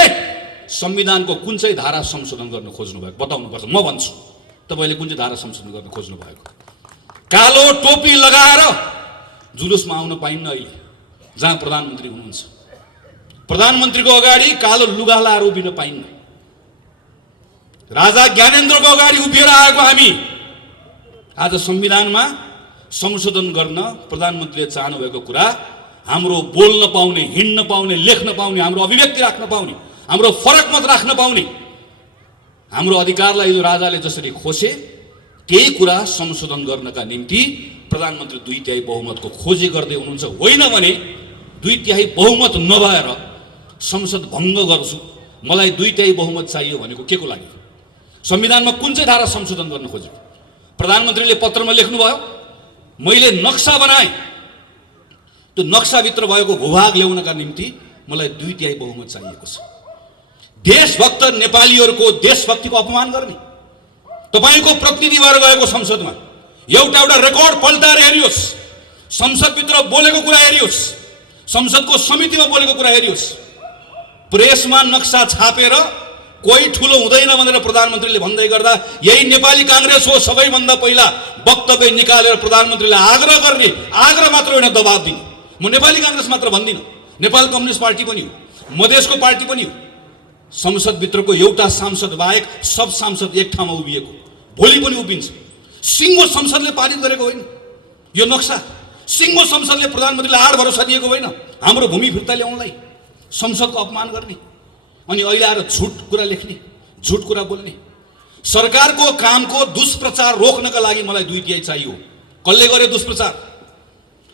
संविधानको कुन चाहिँ धारा संशोधन गर्न खोज्नु भएको बताउनुपर्छ। म भन्छु तपाईले कुन चाहिँ धारा संशोधन गर्न खोज्नु भएको। कालो टोपी लगाएर जुलुसमा आउन पाइन्न अहिले जहाँ प्रधानमन्त्री हुनुहुन्छ। प्रधानमन्त्रीको अगाडि कालो लुगा लाएर उभिन पाइन्न। राजा ज्ञानेन्द्रको अगाडि उभिएर आएको हामी आज संविधानमा संशोधन गर्न प्रधानमन्त्रीले चाहनु भएको कुरा, हाम्रो बोल्न पाउने, हिँड्न पाउने, लेख्न पाउने, हाम्रो अभिव्यक्ति राख्न पाउने, हाम्रो फरक मत राख्न पाउने, हाम्रो अधिकारलाई यो राजाले जसरी खोसे त्यही कुरा संशोधन गर्नका निम्ति प्रधानमन्त्री 2/3 बहुमतको खोजी गर्दै हुनुहुन्छ। होइन भने 2/3 बहुमत नभएर संसद भङ्ग गर्छु, मलाई 2/3 बहुमत चाहियो भनेको के को लागि? संविधानमा कुन चाहिँ धारा संशोधन गर्न खोजेको? प्रधानमन्त्रीले पत्रमा लेख्नुभयो, मैले नक्सा बनाएँ, त्यो नक्साभित्र भएको भूभाग ल्याउनका निम्ति मलाई 2/3 बहुमत चाहिएको छ। देशभक्त नेपालीहरूको देशभक्तिको अपमान गर्ने, तपाईको प्रतिनिधि भएर गएको संसदमा एउटा रेकर्ड पल्टाएर हेरियोस्, संसदभित्र बोलेको कुरा हेरियोस्, संसदको समितिमा बोलेको कुरा हेरियोस्। प्रेसमा नक्सा छापेर कोही ठुलो हुँदैन भनेर प्रधानमन्त्रीले भन्दै गर्दा यही नेपाली कांग्रेस हो सबैभन्दा पहिला वक्तव्य निकालेर प्रधानमन्त्रीलाई आग्रह गर्ने, आग्रह मात्र होइन दबाब दिने। म नेपाली कांग्रेस मात्र भन्दिनँ, नेपाल कम्युनिस्ट पार्टी पनि हो, मधेसको पार्टी पनि हो। संसदभित्रको एउटा सांसद बाहेक सब सांसद एक ठाउँमा उभिएको, भोलि पनि उभिन्छ। सिङ्गो संसदले पारित गरेको होइन यो नक्सा, सिङ्गो संसदले प्रधानमन्त्रीलाई आड भरोसा दिएको होइन हाम्रो भूमि फिर्ता ल्याउनलाई, संसदको अपमान गर्ने। अनि अहिले आएर झुट कुरा लेख्ने, झुट कुरा बोल्ने। सरकारको कामको दुष्प्रचार रोक्नका लागि मलाई 2/3 चाहियो। कसले गर्यो दुष्प्रचार?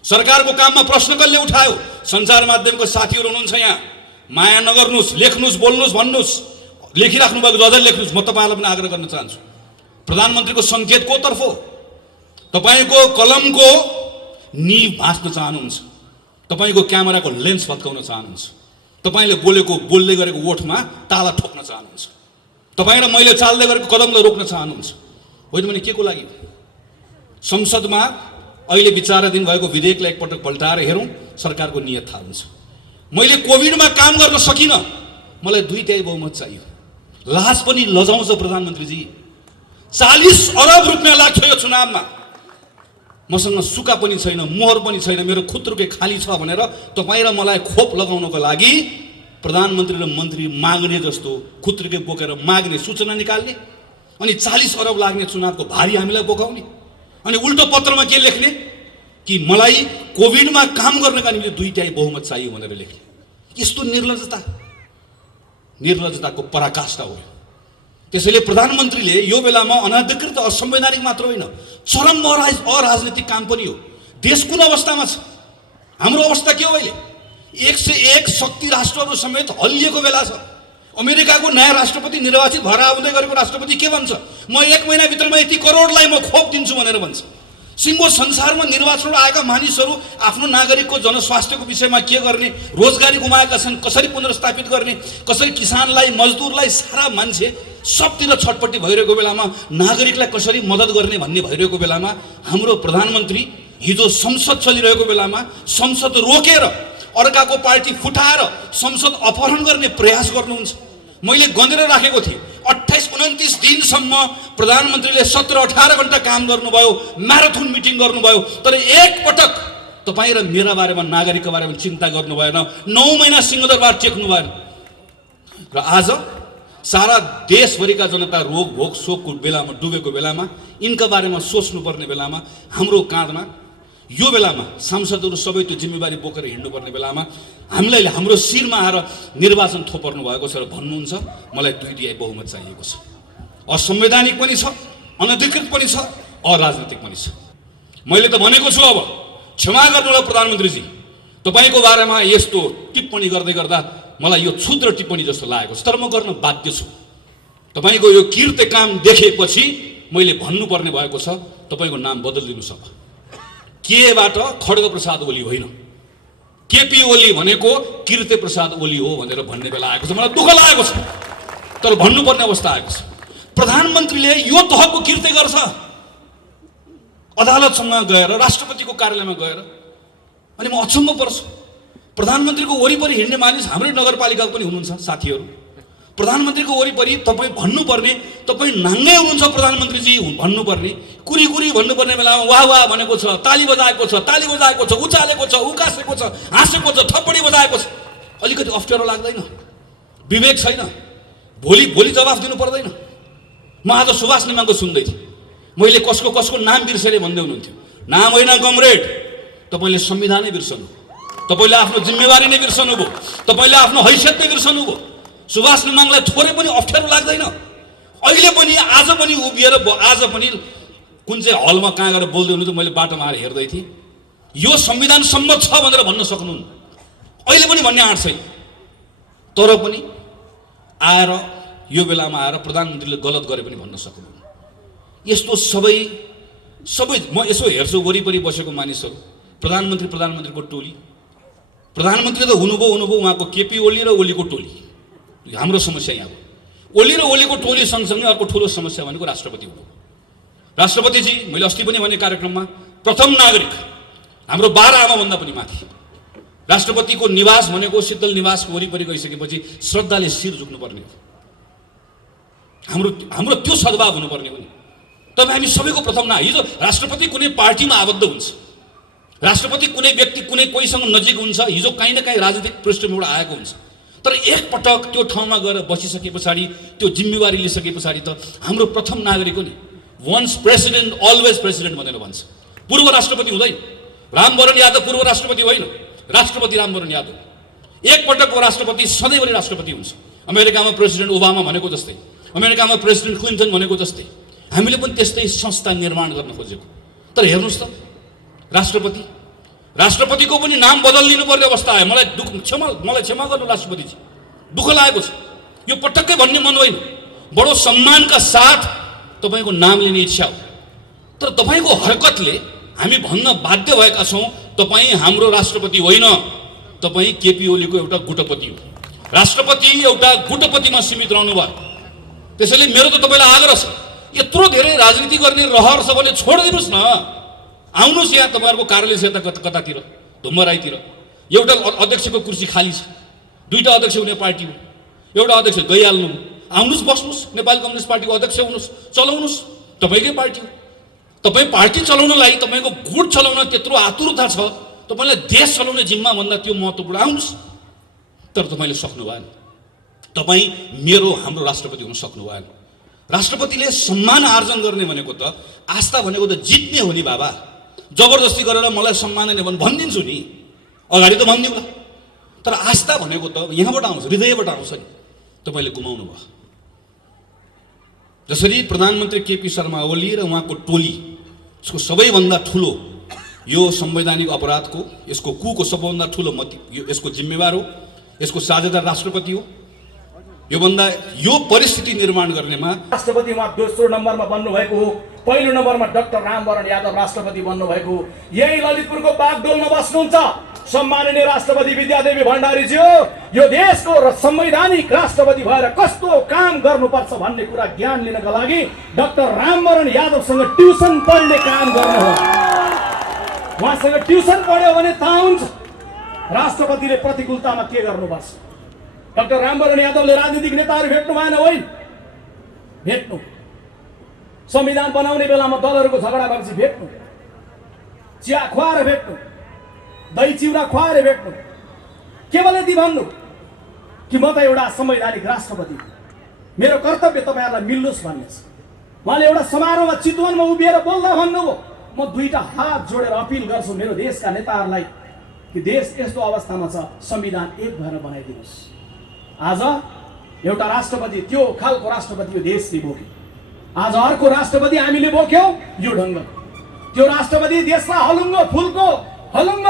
सरकारको काममा प्रश्न कसले उठायो? सञ्चार माध्यमको साथीहरू हुनुहुन्छ यहाँ, माया नगर्नुस्, लेख्नुस्, बोल्नुस्, भन्नुस्, लेखिराख्नु भएको अझै लेख्नुस्। म तपाईँहरूलाई पनि आग्रह गर्न चाहन्छु, प्रधानमन्त्रीको सङ्केत कोतर्फ हो? तपाईँको कलमको निभ भाँच्न चाहनुहुन्छ, तपाईँको क्यामेराको लेन्स भत्काउन चाहनुहुन्छ, तपाईँले बोल्दै गरेको ओठमा ताला ठोक्न चाहनुहुन्छ, तपाईँ र मैले चाल्दै गरेको कदमलाई रोक्न चाहनुहुन्छ। होइन भने के को लागि? संसदमा अहिले विचाराधीन भएको विधेयकलाई एकपटक पल्टाएर हेरौँ, सरकारको नियत थाहा हुन्छ। मैले कोभिडमा काम गर्न सकिनँ, मलाई 2/3 बहुमत चाहियो। लाज पनि लजाउँछ प्रधानमन्त्रीजी। 40 अरब रुपियाँ लाग्थ्यो यो चुनावमा, मसँग सुका पनि छैन, मोहर पनि छैन, मेरो खुत्रुके खाली छ भनेर तपाईँ र मलाई खोप लगाउनको लागि प्रधानमन्त्री र मन्त्री माग्ने जस्तो खुत्रुके बोकेर माग्ने, सूचना निकाल्ने, अनि 40 अरब लाग्ने चुनावको भारी हामीलाई बोकाउने, अनि उल्टो पत्रमा के लेख्ने कि मलाई कोभिडमा काम गर्नका निम्ति 2/3 बहुमत चाहियो भनेर लेख्ने। यस्तो निर्लज्जताको पराकाष्ठा हो। त्यसैले प्रधानमन्त्रीले यो बेलामा अनाधिकृत, असंवैधानिक मात्र होइन, चरम अराजनीतिक काम पनि हो। देश कुन अवस्थामा छ? हाम्रो अवस्था के हो? अहिले 101 शक्ति राष्ट्रहरू समेत हल्लिएको बेला छ। अमेरिकाको नयाँ राष्ट्रपति निर्वाचित भएर आउँदै गरेको राष्ट्रपति के भन्छ? म 1 महिनाभित्रमा यति करोडलाई म खोप दिन्छु भनेर भन्छ। सिङ्गो संसारमा निर्वाचनबाट आएका मानिसहरू आफ्नो नागरिकको जनस्वास्थ्यको विषयमा के गर्ने, रोजगारी गुमाएका छन्, कसरी पुनर्स्थापित गर्ने, कसरी किसानलाई, मजदुरलाई, सारा मान्छे सबतिर छटपट्टि भइरहेको बेलामा नागरिकलाई कसरी मद्दत गर्ने भन्ने भइरहेको बेलामा हाम्रो प्रधानमन्त्री हिजो संसद चलिरहेको बेलामा संसद रोकेर अर्काको पार्टी फुटाएर संसद अपहरण गर्ने प्रयास गर्नुहुन्छ। मैले गनेर राखेको थिएँ, 28-29 दिनसम्म प्रधानमन्त्रीले 17-18 घण्टा काम गर्नुभयो, म्याराथन मिटिङ गर्नुभयो, तर एकपटक तपाईँ र मेरा बारेमा, नागरिकको बारेमा चिन्ता गर्नु भएन। 9 महिना सिंहदरबार टेक्नु भएन। र आज सारा देशभरिका जनता रोग भोग शोकको बेलामा डुबेको बेलामा, यिनका बारेमा सोच्नुपर्ने बेलामा, हाम्रो काँधमा यो बेलामा सांसदहरू सबै त्यो जिम्मेवारी बोकेर हिँड्नुपर्ने बेलामा हामीलाई हाम्रो शिरमा आएर निर्वाचन थोपर्नु भएको छ र भन्नुहुन्छ मलाई 2/3 बहुमत चाहिएको छ। असंवैधानिक पनि छ, अनधिकृत पनि छ, अराजनीतिक पनि छ। मैले त भनेको छु, अब क्षमा गर्नुहोला प्रधानमन्त्रीजी, तपाईँको बारेमा यस्तो टिप्पणी गर्दै गर्दा मलाई यो क्षुद्र टिप्पणी जस्तो लागेको छ, तर म गर्न बाध्य छु। तपाईँको यो कृत्य काम देखेपछि मैले भन्नुपर्ने भएको छ, तपाईँको नाम बदलिदिनुहोस्। अब केबाट खड्गप्रसाद ओली होइन, केपी ओली भनेको कृत्य प्रसाद ओली हो भनेर भन्ने बेला आएको छ। मलाई दुःख लागेको छ, तर भन्नुपर्ने अवस्था आएको छ। प्रधानमन्त्रीले यो तहको कृत्य गर्छ, अदालतसँग गएर, राष्ट्रपतिको कार्यालयमा गएर, अनि म अचम्म पर्छु। प्रधानमन्त्रीको वरिपरि हिँड्ने मानिस हाम्रै नगरपालिकाको पनि हुनुहुन्छ साथीहरू। प्रधानमन्त्रीको वरिपरि तपाईँ भन्नुपर्ने, तपाईँ नाङ्गै हुनुहुन्छ प्रधानमन्त्रीजी भन्नुपर्ने, कुरी भन्नुपर्ने बेलामा वाह वाह भनेको छ, ताली बजाएको छ, उचालेको छ, उकासेको छ, हाँसेको छ, थप्पडी बजाएको छ। अलिकति अप्ठ्यारो लाग्दैन? विवेक छैन? भोलि जवाफ दिनु पर्दैन? म आज सुभाष नेमाको सुन्दै थिएँ, मैले कसको नाम बिर्सेर भन्दै हुनुहुन्थ्यो। नाम होइन कमरेड, तपाईँले संविधानै बिर्सनु, तपाईँले आफ्नो जिम्मेवारी नै बिर्सनु भयो, तपाईँले आफ्नो हैसियत नै बिर्सनु भयो। सुभाष नेमाङलाई थोरै पनि अप्ठ्यारो लाग्दैन? अहिले पनि, आज पनि उभिएर, आज पनि कुन चाहिँ हलमा कहाँ गएर बोल्दै हुनुहुन्छ, मैले बाटोमा आएर हेर्दै थिएँ। यो संविधान सम्मत छ भनेर भन्न सक्नुहुन्न, अहिले पनि भन्ने आँट छैन। तर पनि आएर यो बेलामा आएर प्रधानमन्त्रीले गलत गरे पनि भन्न सक्नुहुन्न। यस्तो सबै म यसो हेर्छु वरिपरि बसेको मानिसहरू, प्रधानमन्त्रीको टोली, प्रधानमन्त्री त हुनुभयो, उहाँको केपी ओली र ओलीको टोली। हाम्रो समस्या यहाँ हो। ओली र ओलीको टोली सँगसँगै अर्को ठुलो समस्या भनेको राष्ट्रपति हुनु। राष्ट्रपतिजी, मैले अस्ति पनि भने कार्यक्रममा, प्रथम नागरिक, हाम्रो 12 आमाभन्दा पनि माथि। राष्ट्रपतिको निवास भनेको शीतल निवासको वरिपरि गइसकेपछि श्रद्धाले शिर झुक्नुपर्ने हो। हाम्रो त्यो सद्भाव हुनुपर्ने हो नि। तब हामी सबैको प्रथम हिजो राष्ट्रपति कुनै पार्टीमा आबद्ध हुन्छ, राष्ट्रपति कुनै व्यक्ति कोहीसँग नजिक हुन्छ, हिजो काहीँ न काहीँ राजनीतिक पृष्ठभूमिबाट आएको हुन्छ, तर एकपटक त्यो ठाउँमा गएर बसिसके पछाडि, त्यो जिम्मेवारी लिइसके पछाडि त हाम्रो प्रथम नागरिक हो नि। वन्स प्रेसिडेन्ट अलवेज प्रेसिडेन्ट भनेर भन्छ। पूर्व राष्ट्रपति हुँदैन। रामवरण यादव पूर्व राष्ट्रपति होइन, राष्ट्रपति रामवरण यादव। एकपटकको राष्ट्रपति सधैँभरि राष्ट्रपति हुन्छ। अमेरिकामा प्रेसिडेन्ट ओबामा भनेको जस्तै अमेरिकामा प्रेसिडेन्ट क्लिन्टन भनेको जस्तै हामीले पनि त्यस्तै संस्था निर्माण गर्न खोजेको। तर हेर्नुहोस् त, राष्ट्रपतिको पनि नाम बदलिनु पर्ने अवस्था आयो। मलाई क्षमा गर्नु राष्ट्रपतिजी, दुःख लागेको छ। यो पटक्कै भन्ने मन होइन। बडो सम्मानका साथ तपाईँको नाम लिने इच्छा हो, तर तपाईँको हरकतले हामी भन्न बाध्य भएका छौँ तपाईँ हाम्रो राष्ट्रपति होइन, तपाईँ केपी ओलीको एउटा गुटपति हो। राष्ट्रपति एउटा गुटपतिमा सीमित रहनु भयो। त्यसैले मेरो त तपाईँलाई आग्रह छ, यत्रो धेरै राजनीति गर्ने रहर छ भने छोडिदिनुहोस् न। आउनुहोस् यहाँ तपाईँहरूको कार्यालय छ कतातिर, धुम्मराईतिर एउटा अध्यक्षको कुर्सी खाली छ, 2टा अध्यक्ष हुने पार्टी हो, एउटा अध्यक्ष गइहाल्नु। आउनुहोस्, बस्नुहोस्, नेपाली कम्युनिस्ट पार्टीको अध्यक्ष हुनुहोस्, चलाउनुहोस्, तपाईँकै पार्टी हो। तपाईँ पार्टी चलाउनलाई, तपाईँको गुट चलाउन त्यत्रो आतुरता छ, तपाईँलाई देश चलाउने जिम्मा भन्दा त्यो महत्त्वपूर्ण। आउनुहोस्, तर तपाईँले सक्नु भएन। तपाईँ हाम्रो राष्ट्रपति हुन सक्नु भएन। राष्ट्रपतिले सम्मान आर्जन गर्ने भनेको त, आस्था भनेको त जित्ने हो नि बाबा। जबरजस्ती गरेर मलाई सम्मान नै भने भनिदिन्छु नि, अगाडि त भनिदिउँला। तर आस्था भनेको त यहाँबाट आउँछ, हृदयबाट आउँछ नि। तपाईँले गुमाउनु भयो। जसरी प्रधानमन्त्री केपी शर्मा ओली र उहाँको टोली, यसको सबैभन्दा ठुलो यो संवैधानिक अपराधको, यसको कुको सबैभन्दा ठुलो यसको जिम्मेवार हो, यसको साझेदार राष्ट्रपति हो। यो परिस्थिति निर्माण गर्नेमा राष्ट्रपति उहाँ दोस्रो नम्बरमा बन्नुभएको हो, पहिलो नम्बरमा डाक्टर रामवरण यादव राष्ट्रपति बन्नुभएको हो। यही ललितपुरको बागडोलमा बस्नुहुन्छ सम्माननीय राष्ट्रपति विद्यादेवी भण्डारीज्यू। यो देशको संवैधानिक राष्ट्रपति भएर कस्तो काम गर्नुपर्छ भन्ने कुरा ज्ञान लिनका लागि डाक्टर रामवरण यादवसँग ट्युसन पढ्ने काम गर्नुहोस्। उहाँसँग ट्युसन पढ्यो भने थाहा हुन्छ राष्ट्रपतिले प्रतिकूलतामा के गर्नुपर्छ। डाक्टर रामवरण यादवले राजनीतिक नेताहरू भेट्नु भएन होइन, भेट्नु। संविधान बनाउने बेलामा दलहरूको झगडा भएपछि भेट्नु, चिया खुवाएर भेट्नु, दही चिउरा खुवाएर भेट्नु। केवल यति भन्नु कि म त एउटा संवैधानिक राष्ट्रपति, मेरो कर्तव्य तपाईँहरूलाई मिल्नुहोस् भन्ने छ। उहाँले एउटा समारोहमा चितवनमा उभिएर बोल्दा भन्नुभयो, म 2टा हात जोडेर अपिल गर्छु मेरो देशका नेताहरूलाई कि देश यस्तो अवस्थामा छ, संविधान एक भएर बनाइदिनुहोस्। आज एउटा राष्ट्रपति, त्यो खालको राष्ट्रपति यो देशले बोक्यो। आज अर्को राष्ट्रपति हामीले बोक्यौँ यो ढङ्ग। त्यो राष्ट्रपति देशलाई हलुङ्गो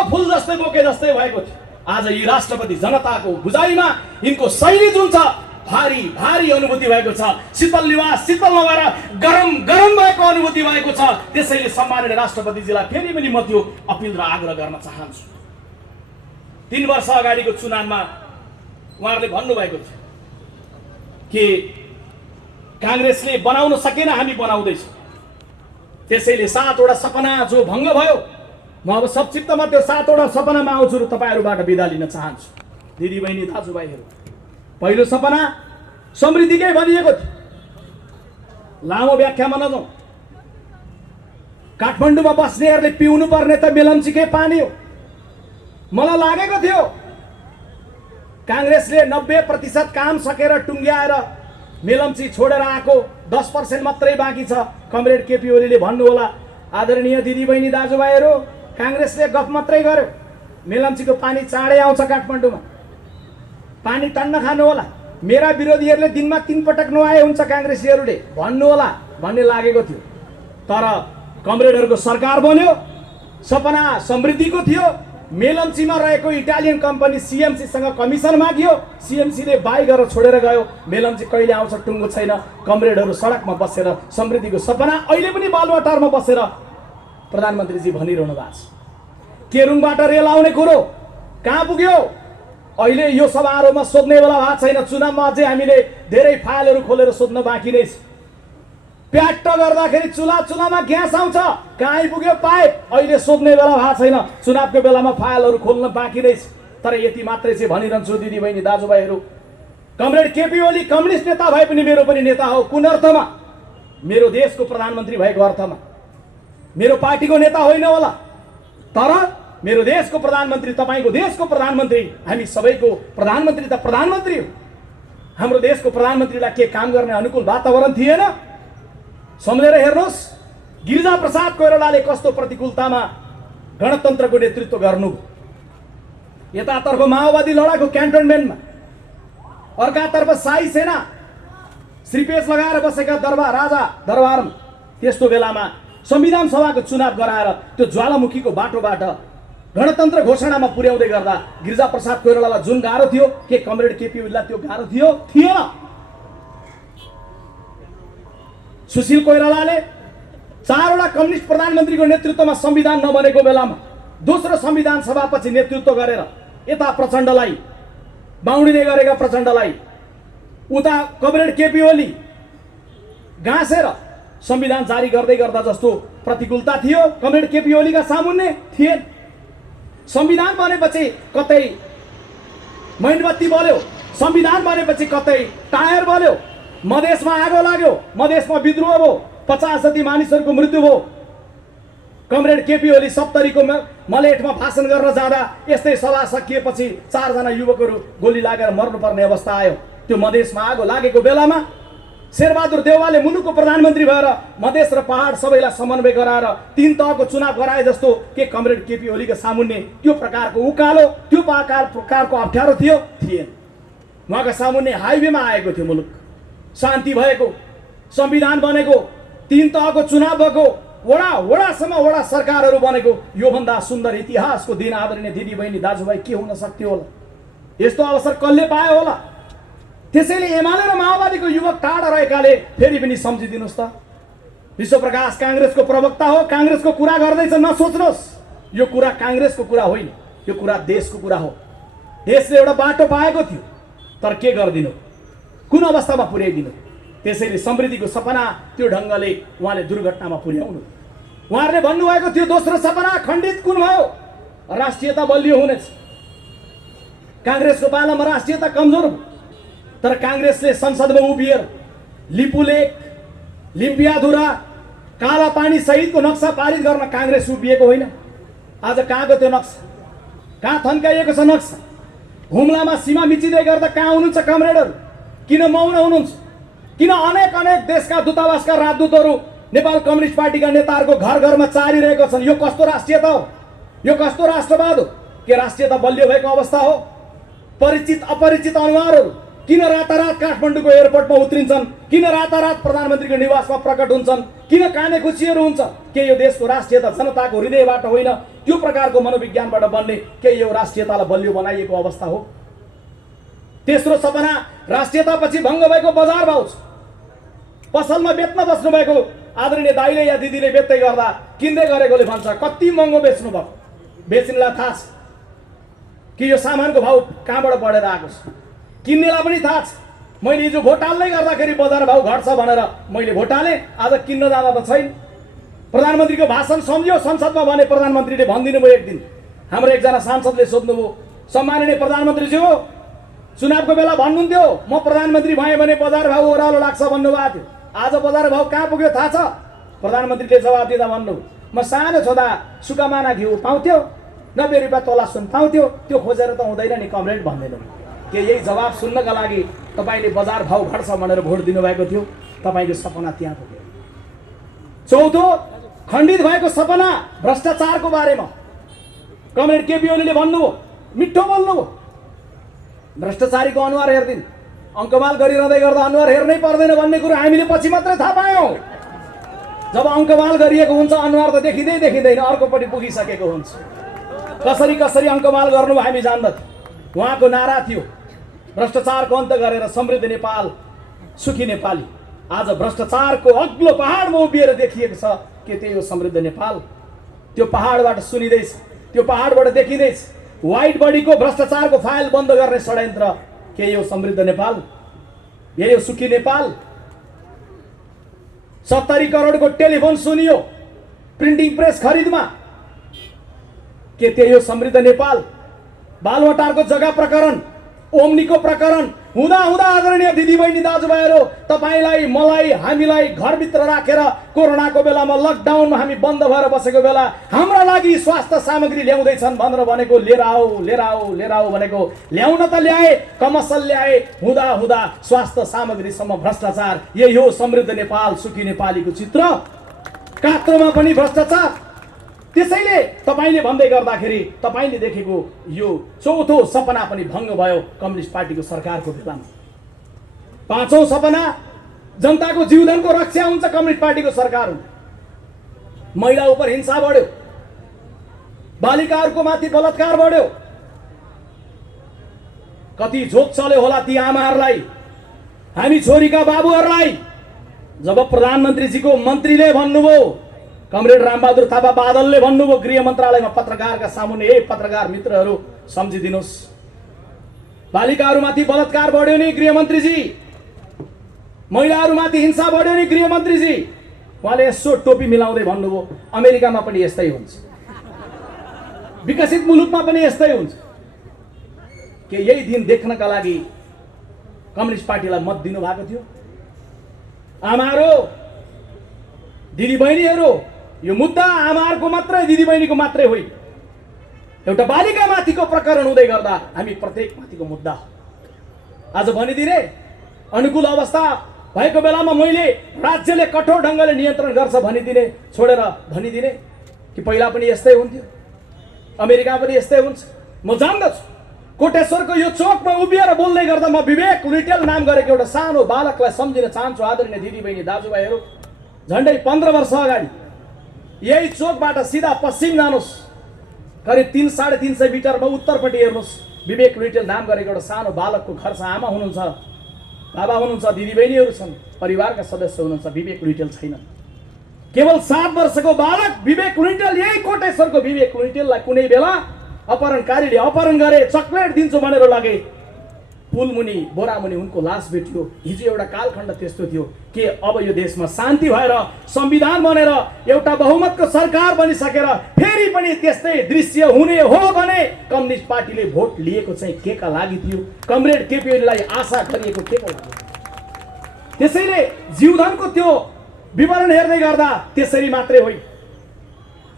फुल जस्तै बोके जस्तै भएको थियो। आज यी राष्ट्रपति जनताको बुझाइमा यिनको शैली जुन छ, भारी अनुभूति भएको छ। शीतल निवास शीतल नभएर गरम भएको अनुभूति भएको छ। त्यसैले सम्माननीय राष्ट्रपतिजीलाई फेरि पनि म त्यो अपिल र आग्रह गर्न चाहन्छु। 3 वर्ष अगाडिको चुनावमा उहाँहरूले भन्नुभएको थियो कि काङ्ग्रेसले बनाउन सकेन, हामी बनाउँदैछौँ। त्यसैले 7वटा सपना जो भङ्ग भयो, म अब संक्षिप्तमा त्यो 7वटा सपनामा आउँछु र तपाईँहरूबाट बिदा लिन चाहन्छु। दिदीबहिनी दाजुभाइहरू, पहिलो सपना समृद्धिकै भनिएको थियो। लामो व्याख्यामा नजाउँ। काठमाडौँमा बस्नेहरूले पिउनु पर्ने त मेलम्चीकै पानी हो। मलाई लागेको थियो काङ्ग्रेसले 90% काम सकेर टुङ्ग्याएर मेलम्ची छोडेर आएको 10% मात्रै बाँकी छ। कमरेड केपी ओलीले भन्नु होला, आदरणीय दिदीबहिनी दाजुभाइहरू, काङ्ग्रेसले गफ मात्रै गर्यो, मेलम्चीको पानी चाँडै आउँछ काठमाडौँमा, पानी टन्न खानु होला। मेरा विरोधीहरूले दिनमा 3 पटक नुहाए हुन्छ काङ्ग्रेसीहरूले भन्नु होला भन्ने लागेको थियो। तर कमरेडहरूको सरकार बन्यो, सपना समृद्धिको थियो। मेलम्चीमा रहेको इटालियन कम्पनी सिएमसीसँग कमिसन माग्यो, सिएमसीले बाई गरेर छोडेर गयो। मेलम्ची कहिले आउँछ टुङ्गो छैन। कमरेडहरू सडकमा बसेर समृद्धिको सपना अहिले पनि बालुवाटारमा बसेर प्रधानमन्त्रीजी भनिरहनु भएको छ। केरुङबाट रेल आउने कुरो कहाँ पुग्यो? अहिले यो समारोहमा सोध्ने बेला भएको छैन। चुनावमा अझै हामीले धेरै फाइलहरू खोलेर सोध्न बाँकी नै छ। प्याट्ट गर्दाखेरि चुलामा ग्यास आउँछ, कहाँ आइपुग्यो पाइप? अहिले सोध्ने बेला भएको छैन। चुनावको बेलामा फाइलहरू खोल्न बाँकी नै छ। तर यति मात्रै चाहिँ भनिरहन्छु दिदीबहिनी दाजुभाइहरू, कमरेड केपी ओली कम्युनिस्ट नेता भए पनि मेरो पनि नेता हो। कुन अर्थमा? मेरो देशको प्रधानमन्त्री भएको अर्थमा। मेरो पार्टीको नेता होइन होला, तर मेरो देशको प्रधानमन्त्री, तपाईँको देशको प्रधानमन्त्री, हामी सबैको प्रधानमन्त्री त प्रधानमन्त्री हो। हाम्रो देशको प्रधानमन्त्रीलाई के काम गर्ने अनुकूल वातावरण थिएन? सम्झेर हेर्नुहोस्, गिरिजा प्रसाद कोइरालाले कस्तो प्रतिकूलतामा गणतन्त्रको नेतृत्व गर्नु। यतातर्फ माओवादी लडाको क्यान्टोनमेन्टमा, अर्कातर्फ शाही सेना श्रीपेच लगाएर बसेका राजा दरबारमा त्यस्तो बेलामा संविधान सभाको चुनाव गराएर त्यो ज्वालामुखीको बाटोबाट गणतन्त्र घोषणामा पुर्याउँदै गर्दा गिरिजाप्रसाद कोइरालालाई जुन गाह्रो थियो, के कमरेड केपी ओलीलाई त्यो गाह्रो थियो? थिएन। सुशील कोइरालाले 4 वटा कम्युनिस्ट प्रधानमन्त्रीको नेतृत्वमा संविधान नबनेको बेलामा दोस्रो संविधान सभापछि नेतृत्व गरेर यता प्रचण्डलाई बाउडिने गरेका प्रचण्डलाई उता कमरेड केपी ओली गाँसेर संविधान जारी गर्दै गर्दा जस्तो प्रतिकूलता थियो कमरेड केपी ओलीका सामुन्ने थिएन। संविधान बनेपछि कतै मैनबत्ती बल्यो, संविधान बनेपछि कतै टायर बल्यो, मधेसमा आगो लाग्यो, मधेसमा विद्रोह भयो, 50 जति मानिसहरूको मृत्यु भयो। कमरेड केपी ओली 70 को मलेटमा भाषण गर्न जाँदा यस्तै सभा सकिएपछि 4 जना युवकहरू गोली लागेर मर्नुपर्ने अवस्था आयो। त्यो मधेसमा आगो लागेको बेलामा शेरबहादुर देउवाले मुलुकको प्रधानमन्त्री भएर मधेस र पहाड सबैलाई समन्वय गराएर 3 तहको चुनाव गराए जस्तो के कमरेड केपी ओलीका सामुन्ने त्यो प्रकारको उकालो, त्यो प्रकारको अप्ठ्यारो थियो? थिएन। उहाँका सामुन्ने हाइवेमा आएको थियो, मुलुक शान्ति भएको, संविधान बनेको, 3 तहको चुनाव भएको, वडासम्म वडा सरकारहरू बनेको, योभन्दा सुन्दर इतिहासको दिन आदरणीय दिदीबहिनी दाजुभाइ के हुन सक्थ्यो होला? यस्तो अवसर कसले पायो होला? त्यसैले एमाले र माओवादीको युवक टाढा रहेकाले फेरि पनि सम्झिदिनुहोस् त, विश्वप्रकाश काङ्ग्रेसको प्रवक्ता हो, काङ्ग्रेसको कुरा गर्दैछ, नसोच्नुहोस्। यो कुरा काङ्ग्रेसको कुरा होइन, यो कुरा देशको कुरा हो। देशले एउटा बाटो पाएको थियो, तर के गरिदिनु, कुन अवस्थामा पुर्याइदिनु? त्यसैले समृद्धिको सपना त्यो ढङ्गले उहाँले दुर्घटनामा पुर्याउनु। उहाँहरूले भन्नुभएको थियो दोस्रो सपना खण्डित कुन भयो? राष्ट्रियता बलियो हुनेछ। काङ्ग्रेसको पालामा राष्ट्रियता कमजोर भयो, तर काङ्ग्रेसले संसदमा उभिएर लिपुलेक, लिम्पियाधुरा, काला पानी सहितको नक्सा पारित गर्न काङ्ग्रेस उभिएको होइन। आज कहाँको त्यो नक्सा? कहाँ थन्काइएको छ नक्सा? हुम्लामा सीमा मिचिँदै गर्दा कहाँ हुनुहुन्छ कमरेडहरू? किन मौन हुनुहुन्छ? किन अनेक देशका दूतावासका राजदूतहरू नेपाल कम्युनिस्ट पार्टीका नेताहरूको घर घरमा चारिरहेका छन्? यो कस्तो राष्ट्रियता हो? यो कस्तो राष्ट्रवाद हो? के राष्ट्रियता बलियो भएको अवस्था हो? परिचित अपरिचित अनुहारहरू किन रातारात काठमाडौँको एयरपोर्टमा उत्रिन्छन्? किन रातारात प्रधानमन्त्रीको निवासमा प्रकट हुन्छन्? किन काने खुसीहरू हुन्छ? के यो देशको राष्ट्रियता जनताको हृदयबाट होइन, त्यो प्रकारको मनोविज्ञानबाट बन्ने के यो राष्ट्रियतालाई बलियो बनाइएको अवस्था हो? तेस्रो सपना राष्ट्रियतापछि भङ्ग भएको बजार भाउ छ। पसलमा बेच्न बस्नु भएको आदरणीय दाइले या दिदीले बेच्दै गर्दा किन्दै गरेकोले भन्छ कति महँगो बेच्नु भयो। बेच्नेलाई थाहा छ कि यो सामानको भाउ कहाँबाट बढेर आएको छ, किन्नेलाई पनि थाहा छ। मैले हिजो भोट हाल्दै गर्दाखेरि बजार भाउ घट्छ भनेर मैले भोट हालेँ, आज किन्न जाँदा त छैन। प्रधानमन्त्रीको भाषण सम्झ्यो, संसदमा भने प्रधानमन्त्रीले भनिदिनु भयो। एक दिन हाम्रो एकजना सांसदले सोध्नुभयो, सम्माननीय प्रधानमन्त्रीज्यू चुनावको बेला भन्नुहुन्थ्यो म प्रधानमन्त्री भएँ भने बजार भाउ ओह्रालो लाग्छ भन्नुभएको थियो, आज बजार भाउ कहाँ पुग्यो थाहा छ? प्रधानमन्त्रीले जवाब दिँदा भन्नु, म सानो छोदा सुकामाना घिउ पाउँथ्यो, 90 रुपियाँ तोला सुन पाउँथ्यो, त्यो खोजेर त हुँदैन नि कमरेड भन्दैन। के यही जवाब सुन्नका लागि तपाईँले बजार भाउ घट्छ भनेर भोट दिनुभएको थियो? तपाईँको सपना त्यहाँ पुग्यो। चौथो खण्डित भएको सपना भ्रष्टाचारको बारेमा कमरेड केपी ओलीले भन्नुभयो, मिठो बोल्नुभयो। भ्रष्टाचारीको अनुहार हेर्दिन, अङ्कमाल गरिरहँदै गर्दा अनुहार हेर्नै पर्दैन भन्ने कुरो हामीले पछि मात्रै थाहा पायौँ। जब अङ्कमाल गरिएको हुन्छ अनुहार त देखिँदैन, अर्कोपट्टि पुगिसकेको हुन्छ। कसरी अङ्कमाल गर्नुभयो हामी जान्दथ्यौँ। उहाँको नारा थियो भ्रष्टाचारको अन्त गरेर समृद्ध नेपाल, सुखी नेपाली। आज भ्रष्टाचारको अग्लो पहाडमा उभिएर देखिएको छ के त्यही हो समृद्ध नेपाल? त्यो पहाडबाट सुनिँदैछ, त्यो पहाडबाट देखिँदैछ व्हाइट बडीको भ्रष्टाचारको फाइल बन्द गर्ने षड्यन्त्र। के यो समृद्ध नेपाल? यही हो सुखी नेपाल? 70 करोडको टेलिफोन सुनियो प्रिन्टिङ प्रेस खरिदमा, के त्यही हो समृद्ध नेपाल? बालवाटारको जग्गा प्रकरण, ओम्नीको प्रकरण हुँदा आदरणीय दिदीबहिनी दाजुभाइहरू, तपाईँलाई मलाई हामीलाई घरभित्र राखेर कोरोनाको बेलामा लकडाउनमा हामी बन्द भएर बसेको बेला हाम्रा लागि स्वास्थ्य सामग्री ल्याउँदैछन् भनेर भनेको लिएर आऊ भनेको ल्याउन त ल्याए, कमसल ल्याए, हुँदा स्वास्थ्य सामग्रीसम्म भ्रष्टाचार। यही हो समृद्ध नेपाल, सुखी नेपालीको चित्र। कात्रोमा पनि भ्रष्टाचार। त्यसैले तपाईँले भन्दै गर्दाखेरि तपाईँले देखेको यो चौथो सपना पनि भङ्ग भयो कम्युनिस्ट पार्टीको सरकारको बेलामा। पाँचौं सपना जनताको जीवनको रक्षा हुन्छ कम्युनिस्ट पार्टीको सरकार हुन्छ। महिला उप हिंसा बढ्यो, बालिकाहरूको माथि बलात्कार बढ्यो। कति झोक चल्यो होला ती आमाहरूलाई, हामी छोरीका बाबुहरूलाई। जब प्रधानमन्त्रीजीको मन्त्रीले भन्नुभयो, कमरेड रामबहादुर थापा बादलले भन्नुभयो गृह मन्त्रालयमा पत्रकारका सामुन्ने, ए पत्रकार मित्रहरू सम्झिदिनुहोस्, बालिकाहरूमाथि बलात्कार बढ्यो नि गृहमन्त्रीजी, महिलाहरूमाथि हिंसा बढ्यो नि गृहमन्त्रीजी। उहाँले यसो टोपी मिलाउँदै भन्नुभयो, अमेरिकामा पनि यस्तै हुन्छ, विकसित मुलुकमा पनि यस्तै हुन्छ। के यही दिन देख्नका लागि कम्युनिस्ट पार्टीलाई मत दिनु भएको थियो? आमाहरू, दिदीबहिनीहरू, यो मुद्दा आमाहरूको मात्रै, दिदीबहिनीको मात्रै होइन। एउटा बालिका माथिको प्रकरण हुँदै गर्दा हामी प्रत्येक माथिको मुद्दा। आज भनिदिने अनुकूल अवस्था भएको बेलामा मैले राज्यले कठोर ढङ्गले नियन्त्रण गर्छ भनिदिने छोडेर भनिदिने कि पहिला पनि यस्तै हुन्थ्यो, अमेरिका पनि यस्तै हुन्छ। म जान्दछु कोटेश्वरको यो चोकमा उभिएर बोल्दै गर्दा म विवेक लुइटेल नाम गरेको एउटा सानो बालकलाई सम्झिन चाहन्छु। आदरणीय दिदीबहिनी दाजुभाइहरू, झन्डै 15 वर्ष अगाडि यही चोकबाट सिधा पश्चिम जानुहोस्, करिब 300-350 मिटरमा उत्तरपट्टि हेर्नुहोस्, विवेक लुइटेल नाम गरेको एउटा सानो बालकको घर छ। आमा हुनुहुन्छ, बाबा हुनुहुन्छ, दिदीबहिनीहरू छन्, परिवारका सदस्य हुनुहुन्छ, विवेक लुइटेल छैन। केवल 7 वर्षको बालक विवेक लुइटेल, यही कोटेश्वरको विवेक लुइटेललाई कुनै बेला अपहरणकारीले अपहरण गरे, चक्लेट दिन्छु भनेर लगे, पुलमुनि बोरामुनि उनको लास भेटियो। हिजो एउटा कालखण्ड त्यस्तो थियो कि अब यो देशमा शान्ति भएर संविधान बनेर एउटा बहुमतको सरकार बनिसकेर फेरि पनि त्यस्तै दृश्य हुने हो भने कम्युनिस्ट पार्टीले भोट लिएको चाहिँ केका लागि थियो? कमरेड केपी ओलीलाई आशा गरिएको केका लागि? त्यसैले जीवधनको त्यो विवरण हेर्दै गर्दा त्यसरी मात्रै होइन,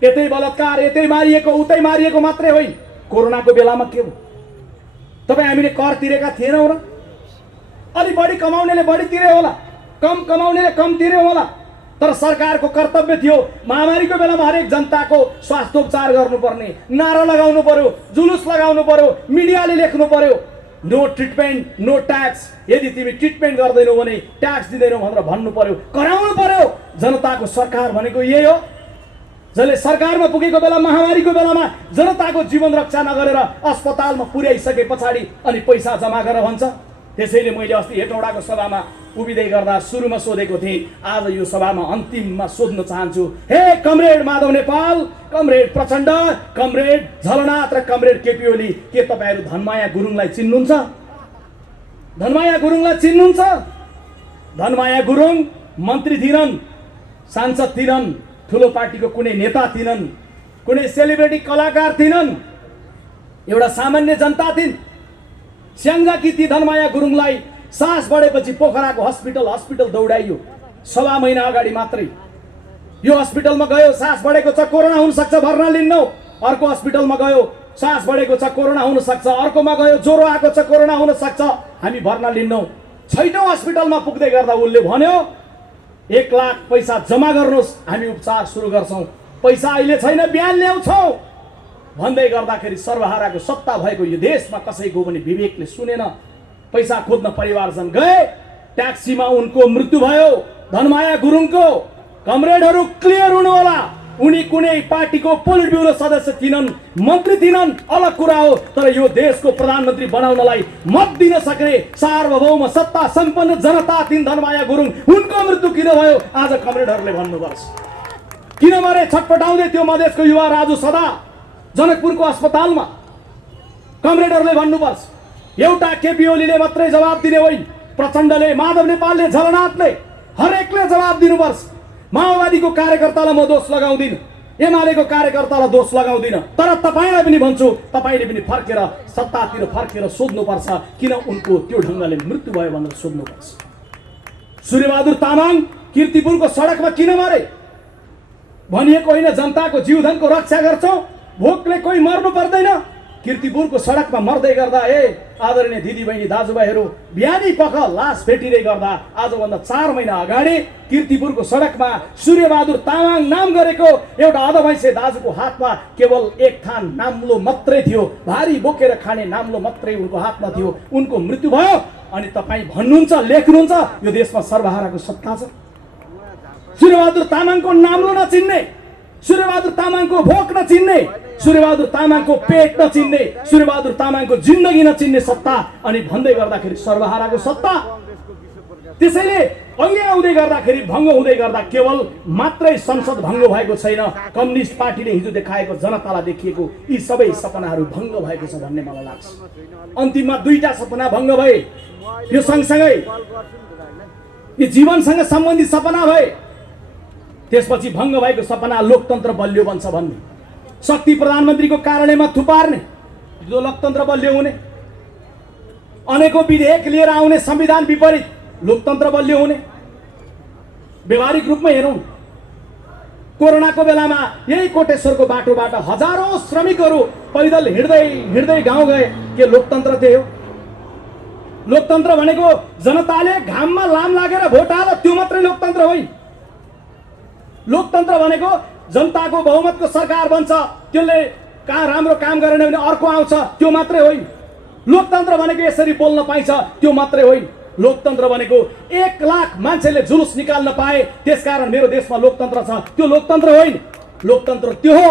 यतै बलात्कार, यतै मारिएको, उतै मारिएको मात्रै होइन। कोरोनाको बेलामा के हो? तपाईँ हामीले कर तिरेका थिएनौँ र? अलि बढी कमाउनेले बढी तिरे होला, कम कमाउनेले कम तिरे होला, तर सरकारको कर्तव्य थियो महामारीको बेलामा हरेक जनताको स्वास्थ्योपचार गर्नुपर्ने, नारा लगाउनु पर्यो, जुलुस लगाउनु पर्यो, मिडियाले लेख्नु पर्यो, नो ट्रिटमेन्ट नो ट्याक्स। यदि तिमी ट्रिटमेन्ट गर्दैनौ भने ट्याक्स दिँदैनौ भनेर भन्नु पर्यो, कराउनु पर्यो। जनताको सरकार भनेको यही हो, जसले सरकारमा पुगेको बेला, महामारीको बेलामा जनताको जीवन रक्षा नगरेर अस्पतालमा पुर्याइसके पछाडि अनि पैसा जम्मा गरेर भन्छ। त्यसैले मैले अस्ति हेटौडाको सभामा उभिँदै गर्दा सुरुमा सोधेको थिएँ, आज यो सभामा अन्तिममा सोध्न चाहन्छु, हे comrade Madhav Nepal, comrade Prachanda, comrade Jhalanath र कमरेड केपी ओली, के तपाईँहरू धनमाया गुरुङलाई चिन्नुहुन्छ? धनमाया गुरुङलाई चिन्नुहुन्छ? धनमाया गुरुङ मन्त्री थिएनन्, सांसद थिएनन्, ठुलो पार्टीको कुनै नेता थिएनन्, कुनै सेलिब्रिटी कलाकार थिएनन्, एउटा सामान्य जनता थिइन्। स्याङ्जाकी ती धनमाया गुरुङलाई सास बढेपछि पोखराको हस्पिटल दौडाइयो। 6 महिना अगाडि मात्रै यो हस्पिटलमा गयो, सास बढेको छ, कोरोना हुन सक्छ, भर्ना लिन्नौ। अर्को हस्पिटलमा गयो, सास बढेको छ, कोरोना हुन सक्छ। अर्कोमा गयो, ज्वरो आएको छ, कोरोना हुन सक्छ, हामी भर्ना लिन्नौ। 6औं हस्पिटलमा पुग्दै गर्दा उसले भन्यो, 1 लाख पैसा जम्मा गर्नुहोस्, हामी उपचार सुरु गर्छौँ। पैसा अहिले छैन, बिहान ल्याउँछौँ भन्दै गर्दाखेरि सर्वहाराको सत्ता भएको यो देशमा कसैको पनि विवेकले सुनेन। पैसा खोज्न परिवारजन गए, ट्याक्सीमा उनको मृत्यु भयो। धनमाया गुरुङको कमरेडहरू क्लियर हुनु होला, उनी कुनै पार्टीको पोलिट ब्युरो सदस्य थिएनन्, मन्त्री थिएनन्, अलग कुरा हो, तर यो देशको प्रधानमन्त्री बनाउनलाई मत दिन सक्ने सार्वभौम सत्ता सम्पन्न जनता थिइन् धनमाया गुरुङ। उनको मृत्यु किन भयो आज कमरेडहरूले भन्नुपर्छ। किन मरे छटपटाउँदै त्यो मधेसको युवा राजु सदा जनकपुरको अस्पतालमा? कमरेडहरूले भन्नुपर्छ। एउटा केपी ओलीले मात्रै जवाब दिने होइन, प्रचण्डले, माधव नेपालले, झलनाथले, हरेकले जवाब दिनुपर्छ। माओवादीको कार्यकर्तालाई म दोष लगाउँदिन, एमालेको कार्यकर्तालाई दोष लगाउँदिन, तर तपाईँलाई पनि भन्छु, तपाईँले पनि फर्केर सत्तातिर फर्केर सोध्नुपर्छ किन उनको त्यो ढङ्गले मृत्यु भयो भनेर सोध्नुपर्छ। सूर्यबहादुर तामाङ कीर्तिपुरको सडकमा किन मरे? भनिएको होइन जनताको जीवधनको रक्षा गर्छौँ, भोकले कोही मर्नु पर्दैन। कीर्तिपुरको सडकमा मर्दै गर्दा आदरणीय दिदीबहिनी दाजुभाइहरू, बिहानी पख लास भेटिँदै गर्दा आजभन्दा 4 महिना अगाडि कीर्तिपुरको सडकमा सूर्यबहादुर तामाङ नाम गरेको एउटा अधभैँसे दाजुको हातमा केवल 1 थान नाम्लो मात्रै थियो, भारी बोकेर खाने नाम्लो मात्रै उनको हातमा थियो। उनको मृत्यु भयो। अनि तपाईँ भन्नुहुन्छ, लेख्नुहुन्छ यो देशमा सर्वहाराको सत्ता छ। सूर्यबहादुर तामाङको नाम्लो नचिन्ने, सूर्यबहादुर तामाङको भोक नचिन्ने, सूर्यबहादुर तामाङको पेट नचिन्ने, सूर्यबहादुर तामाङको जिन्दगी नचिन्ने सत्ता अनि भन्दै गर्दाखेरि सर्वहाराको सत्ता। त्यसैले अहिले आउँदै गर्दाखेरि भङ्ग हुँदै गर्दा केवल मात्रै संसद भङ्ग भएको छैन, कम्युनिस्ट पार्टीले हिजो देखाएको जनतालाई देखिएको यी सबै सपनाहरू भङ्ग भएको छ भन्ने मलाई लाग्छ। अन्तिममा दुईटा सपना भङ्ग भए, यो सँगसँगै यो जीवनसँग सम्बन्धित सपना भए। त्यसपछि भङ्ग भएको सपना लोकतन्त्र बलियो बन्छ भन्ने, शक्ति प्रधानमन्त्रीको कार्यालयमा थुपार्ने, जो लोकतन्त्र बलियो हुने, अनेकौं विधेयक लिएर आउने संविधान विपरीत लोकतन्त्र बलियो हुने। व्यवहारिक रूपमा हेरौँ, कोरोनाको बेलामा यही कोटेश्वरको बाटोबाट हजारौं श्रमिकहरू पैदल हिँड्दै हिँड्दै गाउँ गए, के लोकतन्त्र थियो? लोकतन्त्र भनेको जनताले घाममा लाम लागेर भोट हाल, त्यो मात्रै लोकतन्त्र होइन। लोकतन्त्र भनेको जनताको बहुमतको सरकार बन्छ, त्यसले कहाँ राम्रो काम गरेन भने अर्को आउँछ, त्यो मात्रै होइन। लोकतन्त्र भनेको यसरी बोल्न पाइन्छ, त्यो मात्रै होइन। लोकतन्त्र भनेको 1 लाख मान्छेले जुलुस निकाल्न पाए, त्यसकारण मेरो देशमा लोकतन्त्र छ, त्यो लोकतन्त्र होइन। लोकतन्त्र त्यो हो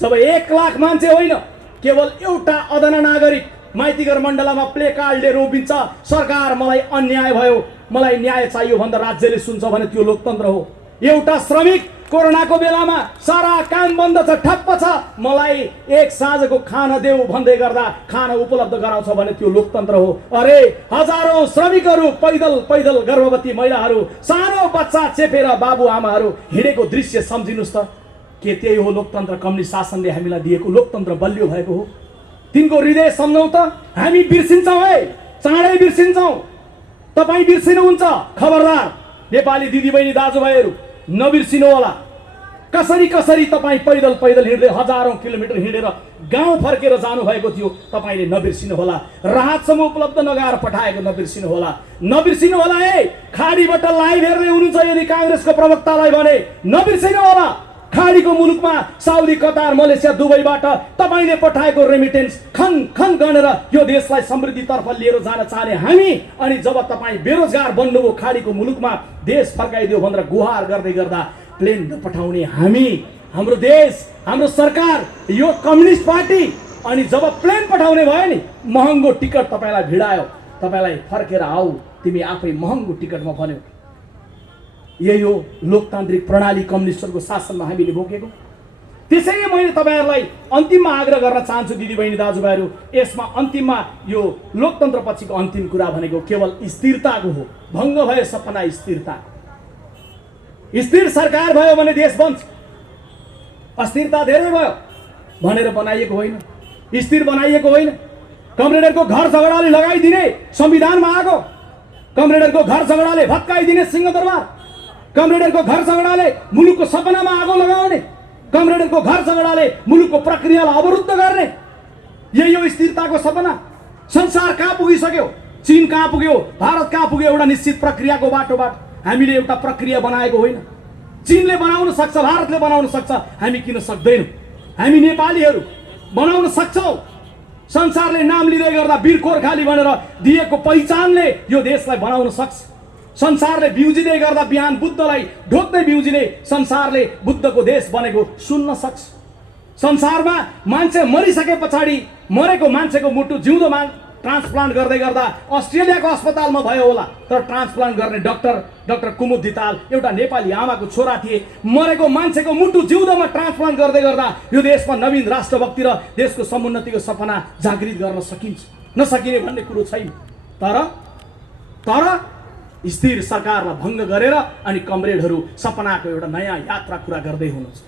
जब 1 लाख मान्छे होइन, केवल एउटा अदना नागरिक माइतीघर मण्डलमा प्ले कार्ड लिएर उभिन्छ, सरकार मलाई अन्याय भयो, मलाई न्याय चाहियो भन्दा राज्यले सुन्छ भने त्यो लोकतन्त्र हो। एउटा श्रमिक कोरोनाको बेलामा सारा काम बन्द छ, ठप्प छ, मलाई एक साँझको खाना देऊ भन्दै गर्दा खाना उपलब्ध गराउँछ भने त्यो लोकतन्त्र हो। अरे हजारौं श्रमिकहरू पैदल पैदल, गर्भवती महिलाहरू, सानो बच्चा चेपेर बाबुआमाहरू हिँडेको दृश्य सम्झिनुस् त, के त्यही हो लोकतन्त्र? कम्युनिस्ट शासनले हामीलाई दिएको लोकतन्त्र बलियो भएको हो। तिनको हृदय सम्झौँ त, हामी बिर्सिन्छौँ है, चाँडै बिर्सिन्छौँ। तपाईँ बिर्सिनुहुन्छ, खबरदार नेपाली दिदीबहिनी दाजुभाइहरू नबिर्सिनु होला। कसरी कसरी तपाईँ पैदल पैदल हिँड्दै हजारौं किलोमिटर हिँडेर गाउँ फर्केर जानुभएको थियो, तपाईँले नबिर्सिनु होला। राहतसम्म उपलब्ध नगराएर पठाएको नबिर्सिनु होला। नबिर्सिनु होला है, खाडीबाट लाइभ हेर्दै हुनुहुन्छ यदि काङ्ग्रेसको प्रवक्तालाई भने नबिर्सिनु होला। खाडीको मुलुकमा साउदी, कतार, मलेसिया, दुबईबाट तपाईले पठाएको रेमिटेन्स खन खन गनेर यो देशलाई समृद्धितर्फ लिएर जान चाहने हामी, अनि जब तपाईँ बेरोजगार बन्नुभयो खाडीको मुलुकमा देश फर्काइदियो भनेर गुहार गर्दै गर्दा प्लेन नपठाउने हामी, हाम्रो देश, हाम्रो सरकार, यो कम्युनिस्ट पार्टी, अनि जब प्लेन पठाउने भयो नि, महँगो टिकट तपाईलाई भिडायो, तपाईलाई फर्केर आऊ तिमी आफै महँगो टिकटमा भन्यो। यही हो लोकतान्त्रिक प्रणाली कम्युनिस्टहरूको शासनमा हामीले भोगेको। त्यसैले मैले तपाईहरुलाई अन्तिममा आग्रह गर्न चाहन्छु दिदीबहिनी दाजुभाइहरू, यसमा अन्तिममा यो लोकतन्त्र पछिको अन्तिम कुरा भनेको केवल स्थिरताको हो। भङ्ग भयो सपना स्थिरता। स्थिर सरकार भयो भने देश बन्छ। अस्थिरता धेरै भयो भनेर बनाइएको होइन, स्थिर बनाइएको होइन। कमरेडरको घर झगडाले लगाइदिने संविधानमा आगो, कमरेडरको घर झगडाले भत्काइदिने सिंहदरबार, कमरेडरको घर झगडाले मुलुकको सपनामा आगो लगाउने, कमरेडरको घर झगडाले मुलुकको प्रक्रियालाई अवरुद्ध गर्ने, यही हो स्थिरताको सपना। संसार कहाँ पुगिसक्यो, चीन कहाँ पुग्यो, भारत कहाँ पुग्यो, एउटा निश्चित प्रक्रियाको बाटोबाट। हामीले एउटा प्रक्रिया बनाएको होइन। चीनले बनाउन सक्छ, भारतले बनाउन सक्छ, हामी किन सक्दैनौँ? हामी नेपालीहरू बनाउन सक्छौँ। संसारले नाम लिँदै गर्दा वीर गोर्खाली भनेर दिएको पहिचानले यो देशलाई बनाउन सक्छ। संसारले बिउजिँदै गर्दा बिहान बुद्धलाई ढोक्दै बिउजिने संसारले बुद्धको देश बनेको सुन्न सक्छ। संसारमा मान्छे मरिसके पछाडि मरेको मान्छेको मुटु जिउँदोमा ट्रान्सप्लान्ट गर्दै गर्दा अस्ट्रेलियाको अस्पतालमा भयो होला, तर ट्रान्सप्लान्ट गर्ने डाक्टर कुमुद धिताल एउटा नेपाली आमाको छोरा थिए। मरेको मान्छेको मुटु जिउँदोमा ट्रान्सप्लान्ट गर्दै गर्दा यो देशमा नवीन राष्ट्रभक्ति र देशको समुन्नतिको सपना जागृत गर्न सकिन्छ, नसकिने भन्ने कुरो छैन। तर स्थिर सरकारलाई भङ्ग गरेर अनि कमरेडहरू सपनाको एउटा नयाँ यात्रा कुरा गर्दै हुनुहुन्छ।